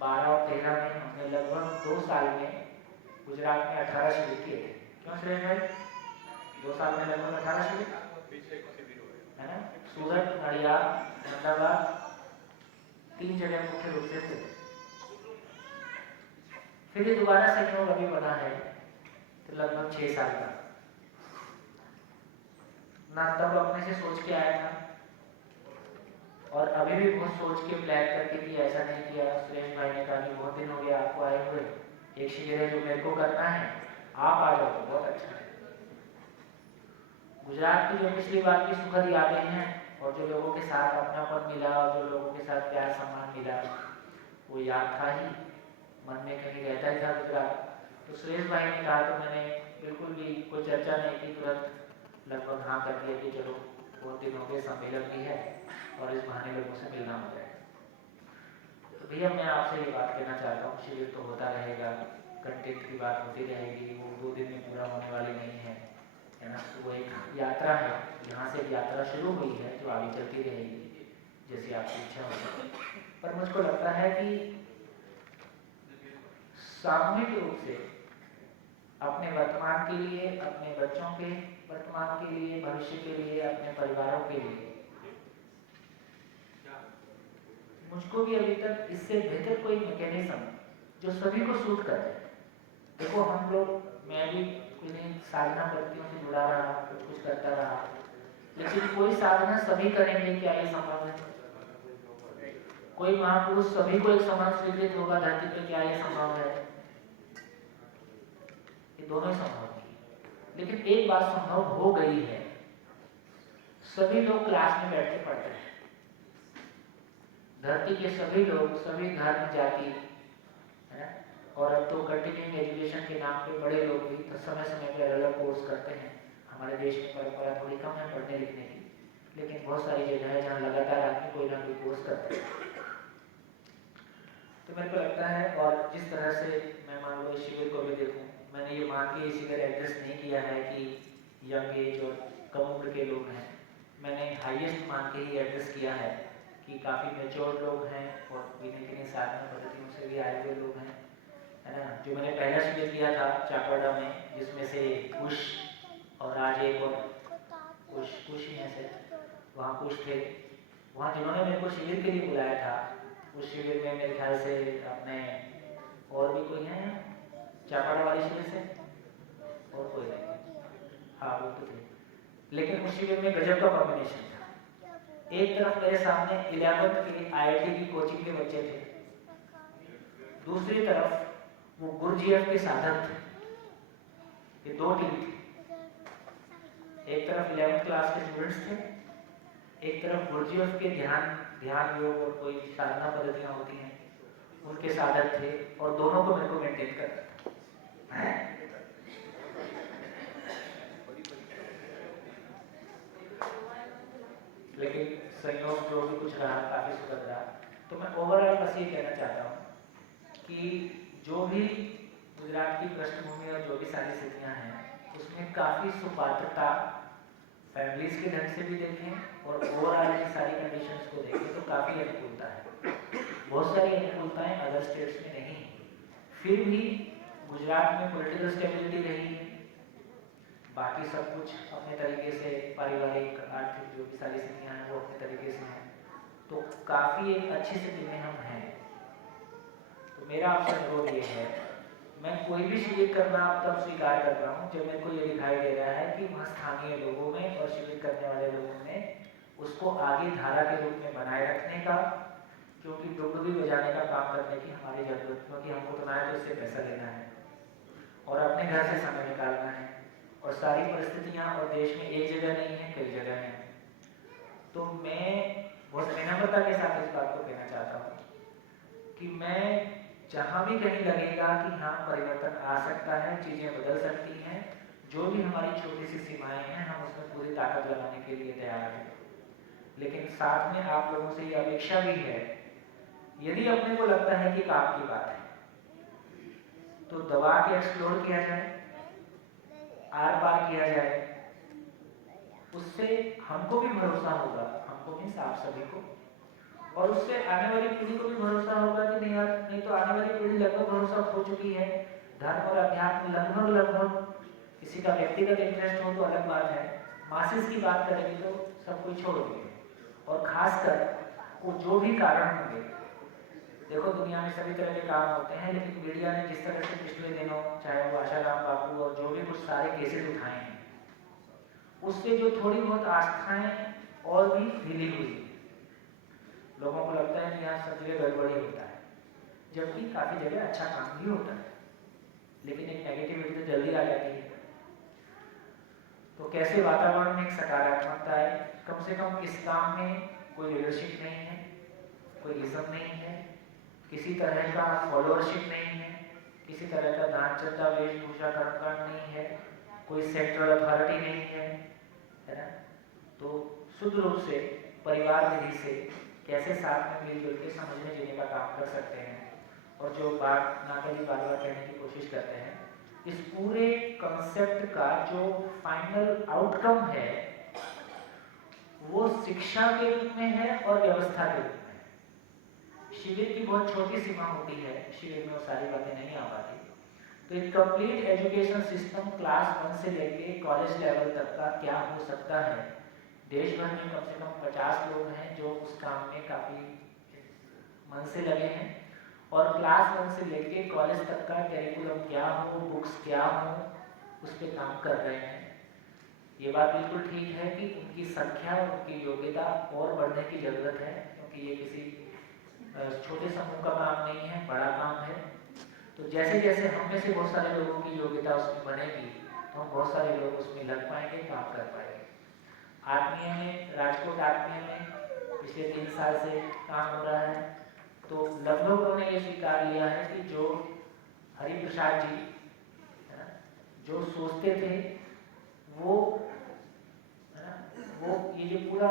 12 और 13 में, हमने लगभग 2 साल में गुजरात में 18 शिविर किए थे। क्यों सुरेश भाई? 2 साल में लगभग 18 शिविर है ना। सूरत, नडियाद, अहमदाबाद, 3 जगह मुख्य रूप से थे। फिर ये दोबारा सहयोग अभी बना है तो लगभग 6 साल का। ना तब अपने से सोच के आया था और अभी भी बहुत सोच के प्लान करके कि ऐसा नहीं किया। सुरेश भाई ने कहा कि बहुत दिन हो गया आपको आए हुए, एक शिविर है जो मेरे को करना है, आप आ जाओ तो बहुत अच्छा है। गुजरात की जो पिछली बार की सुखद यादें हैं और जो लोगों के साथ अपनापन मिला और जो लोगों के साथ प्यार सम्मान मिला, वो याद था ही, मन में कहीं रहता ही था गुजरात। तो सुरेश भाई ने कहा तो मैंने बिल्कुल भी कोई चर्चा नहीं की, तुरंत लगभग हाँ कर दिया कि चलो बहुत दिन हो गए, सम्मेलन भी है और इस बहाने लोगों से मिलना हो जाएगा। तो भैया मैं आपसे ये बात कहना चाहता हूँ, शिविर तो होता रहेगा, कंटेंट की बात होती रहेगी, वो 2 दिन में पूरा होने वाली नहीं है ना। तो वो एक यात्रा है, यहाँ से यात्रा शुरू हुई है जो आगे चलती रहेगी जैसी आपकी इच्छा होगी। पर मुझको लगता है कि सामूहिक रूप से अपने वर्तमान के लिए, अपने बच्चों के वर्तमान के लिए, भविष्य के लिए, अपने परिवारों के लिए, मुझको भी अभी तक इससे बेहतर कोई मैकेनिज्म जो सभी को सूट करे। देखो हम लोग, मैं भी कुछ साधना करती हूँ, जुड़ा रहा, कुछ करता रहा, लेकिन कोई साधना सभी करेंगे क्या ये संभव है? कोई महापुरुष सभी को एक समान स्वीकृत होगा धरती पे, क्या ये संभव है? ये दोनों ही संभव नहीं। लेकिन एक बात संभव हो गई है, सभी लोग क्लास में बैठ के पढ़ते हैं, धरती के सभी लोग, सभी धर्म जाति है, और अब तो कंटिन्यूइंग एजुकेशन के नाम पे बड़े लोग भी तो समय समय पर अलग कोर्स करते हैं। हमारे देश में परंपरा थोड़ी कम है पढ़ने लिखने की, लेकिन बहुत सारी जगह है जहाँ लगातार आदमी कोई ना कोई कोर्स करते हैं। तो मेरे को लगता है, और जिस तरह से मैं मान लो इस शिविर को भी देखूँ, मैंने ये मान के शिविर एड्रेस नहीं किया है कि यंग एज और कम उम्र के लोग हैं, मैंने हाईएस्ट मान के ही एड्रेस किया है कि काफ़ी मेच्योर लोग हैं और गिने गिने साधना पद्धतियों से भी आए हुए लोग हैं, है ना। जो मैंने पहला शिविर किया था चाकवाड़ा में, जिसमें से कुश और आज एक और कुश ही हैं से, वहाँ कुश थे, वहाँ जिन्होंने मेरे को शिविर के लिए बुलाया था, उस शिविर में मेरे ख्याल से अपने और भी कोई हैं चाकवाड़ा वाले शिविर से, और कोई नहीं, हाँ वो तो थे। लेकिन उस शिविर में गजब का कॉम्बिनेशन था। एक तरफ मेरे सामने 11th के IIT की कोचिंग के बच्चे थे, दूसरी तरफ वो गुरुजीएफ के साधक थे। ये 2 टीम थी। एक तरफ 11th क्लास के स्टूडेंट्स थे, एक तरफ गुरुजीएफ के ध्यान योग और कोई साधना पद्धतियाँ होती हैं उनके साधक थे, और दोनों को मेरे को मेंटेन करना है। लेकिन संयोग जो भी कुछ रहा काफ़ी सुखद रहा। तो मैं ओवरऑल बस ये कहना चाहता हूँ कि जो भी गुजरात की पृष्ठभूमि और जो भी सारी स्थितियाँ हैं उसमें काफ़ी सुपात्रता फैमिलीज के ढंग से भी देखें और ओवरऑल की सारी कंडीशंस को देखें तो काफ़ी अनुकूलता है। बहुत सारी अनुकूलताएं अदर स्टेट्स में नहीं है, फिर भी गुजरात में पॉलिटिकल स्टेबिलिटी रही है, बाकी सब कुछ अपने तरीके से पारिवारिक आर्थिक जो भी सारी स्थितियाँ हैं वो अपने तरीके से हैं, तो काफ़ी एक अच्छी स्थिति में हम हैं। तो मेरा आपसे अनुरोध ये है, मैं कोई भी शिविर करना तब स्वीकार कर रहा हूँ जब मेरे को ये दिखाई दे रहा है कि वहाँ स्थानीय लोगों में और शिविर करने वाले लोगों में उसको आगे धारा के रूप में बनाए रखने का, क्योंकि डुगडुगी बजाने का काम करने की हमारी जरूरत, क्योंकि हमको तो ना तो इससे पैसा लेना है और अपने घर से समय निकालना है, और सारी परिस्थितियाँ और देश में एक जगह नहीं है, कई जगह हैं। तो मैं बहुत विनम्रता के साथ इस बात को कहना चाहता हूँ कि मैं जहाँ भी कहीं लगेगा कि हाँ परिवर्तन आ सकता है, चीज़ें बदल सकती हैं, जो भी हमारी छोटी सी सीमाएं हैं हम उसमें पूरी ताकत लगाने के लिए तैयार हैं। लेकिन साथ में आप लोगों से ये अपेक्षा भी है, यदि अपने को लगता है कि काम की बात है तो दबा के एक्सप्लोर किया जाए, आर पार किया जाए, उससे हमको भी भरोसा होगा, हमको मीन्स आप सभी को, और उससे आने वाली पीढ़ी को भी भरोसा होगा कि नहीं यार, नहीं तो आने वाली पीढ़ी लगभग भरोसा हो चुकी है। धर्म और अध्यात्म लगभग किसी का व्यक्तिगत इंटरेस्ट हो तो अलग बात है, मासेस की बात करेंगे तो सब कुछ छोड़ देंगे, और खासकर वो जो भी कारण होंगे, देखो दुनिया में सभी तरह के काम होते हैं, लेकिन मीडिया ने जिस तरह से पिछले दिनों चाहे वो आशाराम बापू और जो भी कुछ सारे केसेस उठाए हैं, उससे जो थोड़ी बहुत आस्थाएं और भी ढीली हुई, लोगों को लगता है कि यहाँ सब जगह गड़बड़ी होता है, जबकि काफ़ी जगह अच्छा काम भी होता है, लेकिन एक नेगेटिविटी तो जल्दी आ जाती है। तो कैसे वातावरण में एक सकारात्मकता है, कम से कम इस काम में कोई लीडरशिप नहीं है, कोई इज्म नहीं है, किसी तरह का फॉलोअरशिप नहीं है, किसी तरह का दान चंदा वेशभूषा कर्मकांड नहीं है, कोई सेंट्रल अथॉरिटी नहीं है ना। तो शुद्ध रूप से परिवार विधि से कैसे साथ में मिलजुल के समझने जीने का काम कर सकते हैं, और जो बात नाका जी बार बार कहने की कोशिश करते हैं, इस पूरे कंसेप्ट का जो फाइनल आउटकम है वो शिक्षा के रूप में है और व्यवस्था के रूप में है। शिविर की बहुत छोटी सीमा होती है, शिविर में वो सारी बातें नहीं आ पाती। तो एक कंप्लीट एजुकेशन सिस्टम क्लास 1 से लेके कॉलेज लेवल तक का क्या हो सकता है, देश भर में कम से कम 50 लोग हैं जो उस काम में काफ़ी मन से लगे हैं, और क्लास 1 से लेके कॉलेज तक का करिकुलम क्या हो, बुक्स क्या हो, उस पर काम कर रहे हैं। ये बात बिल्कुल ठीक है कि उनकी संख्या और उनकी योग्यता और बढ़ने की ज़रूरत है, क्योंकि ये किसी छोटे समूह का काम नहीं है, बड़ा काम है। तो जैसे जैसे हम में से बहुत सारे लोगों की योग्यता उसमें बढ़ेगी तो हम बहुत सारे लोग उसमें लग पाएंगे, काम कर पाएंगे। आत्मीय में, राजकोट आत्मीय में पिछले 3 साल से काम हो रहा है, तो लगभग उन्होंने ये स्वीकार लिया है कि जो हरिप्रसाद जी है ना, जो सोचते थे वो ये जो पूरा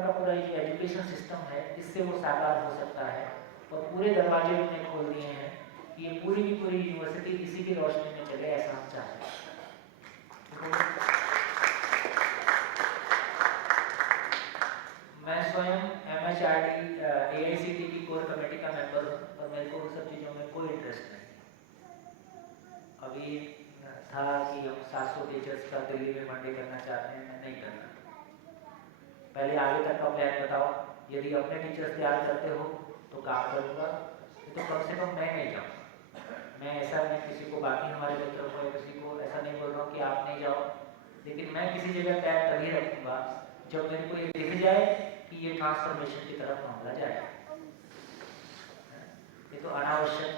का पूरा ये एजुकेशन सिस्टम है, इससे वो साकार हो सकता है, और पूरे दरवाजे उन्होंने खोल दिए हैं कि ये पूरी की पूरी यूनिवर्सिटी इसी की रोशनी में चले, ऐसा हम चाहते हैं। मैं स्वयं MHRD AICTE की कोर कमेटी का मेंबर हूँ, और मेरे को उन सब चीज़ों में कोई इंटरेस्ट नहीं। अभी था कि हम 700 टीचर्स का दिल्ली में मंडे करना चाहते हैं, मैं नहीं करना। पहले आगे तक का प्लान बताओ, यदि अपने टीचर्स तैयार करते हो तो काम करूँगा, तो कम से कम मैं नहीं जाऊँगा। मैं ऐसा नहीं किसी को, बाकी हमारे बच्चों को, किसी को ऐसा नहीं बोल रहा हूँ कि आप नहीं जाओ, लेकिन मैं किसी जगह पैर तभी रखूँगा जब मेरे को ये दिख जाए कि ये ट्रांसफॉर्मेशन की तरफ मामला जाए। ये तो अनावश्यक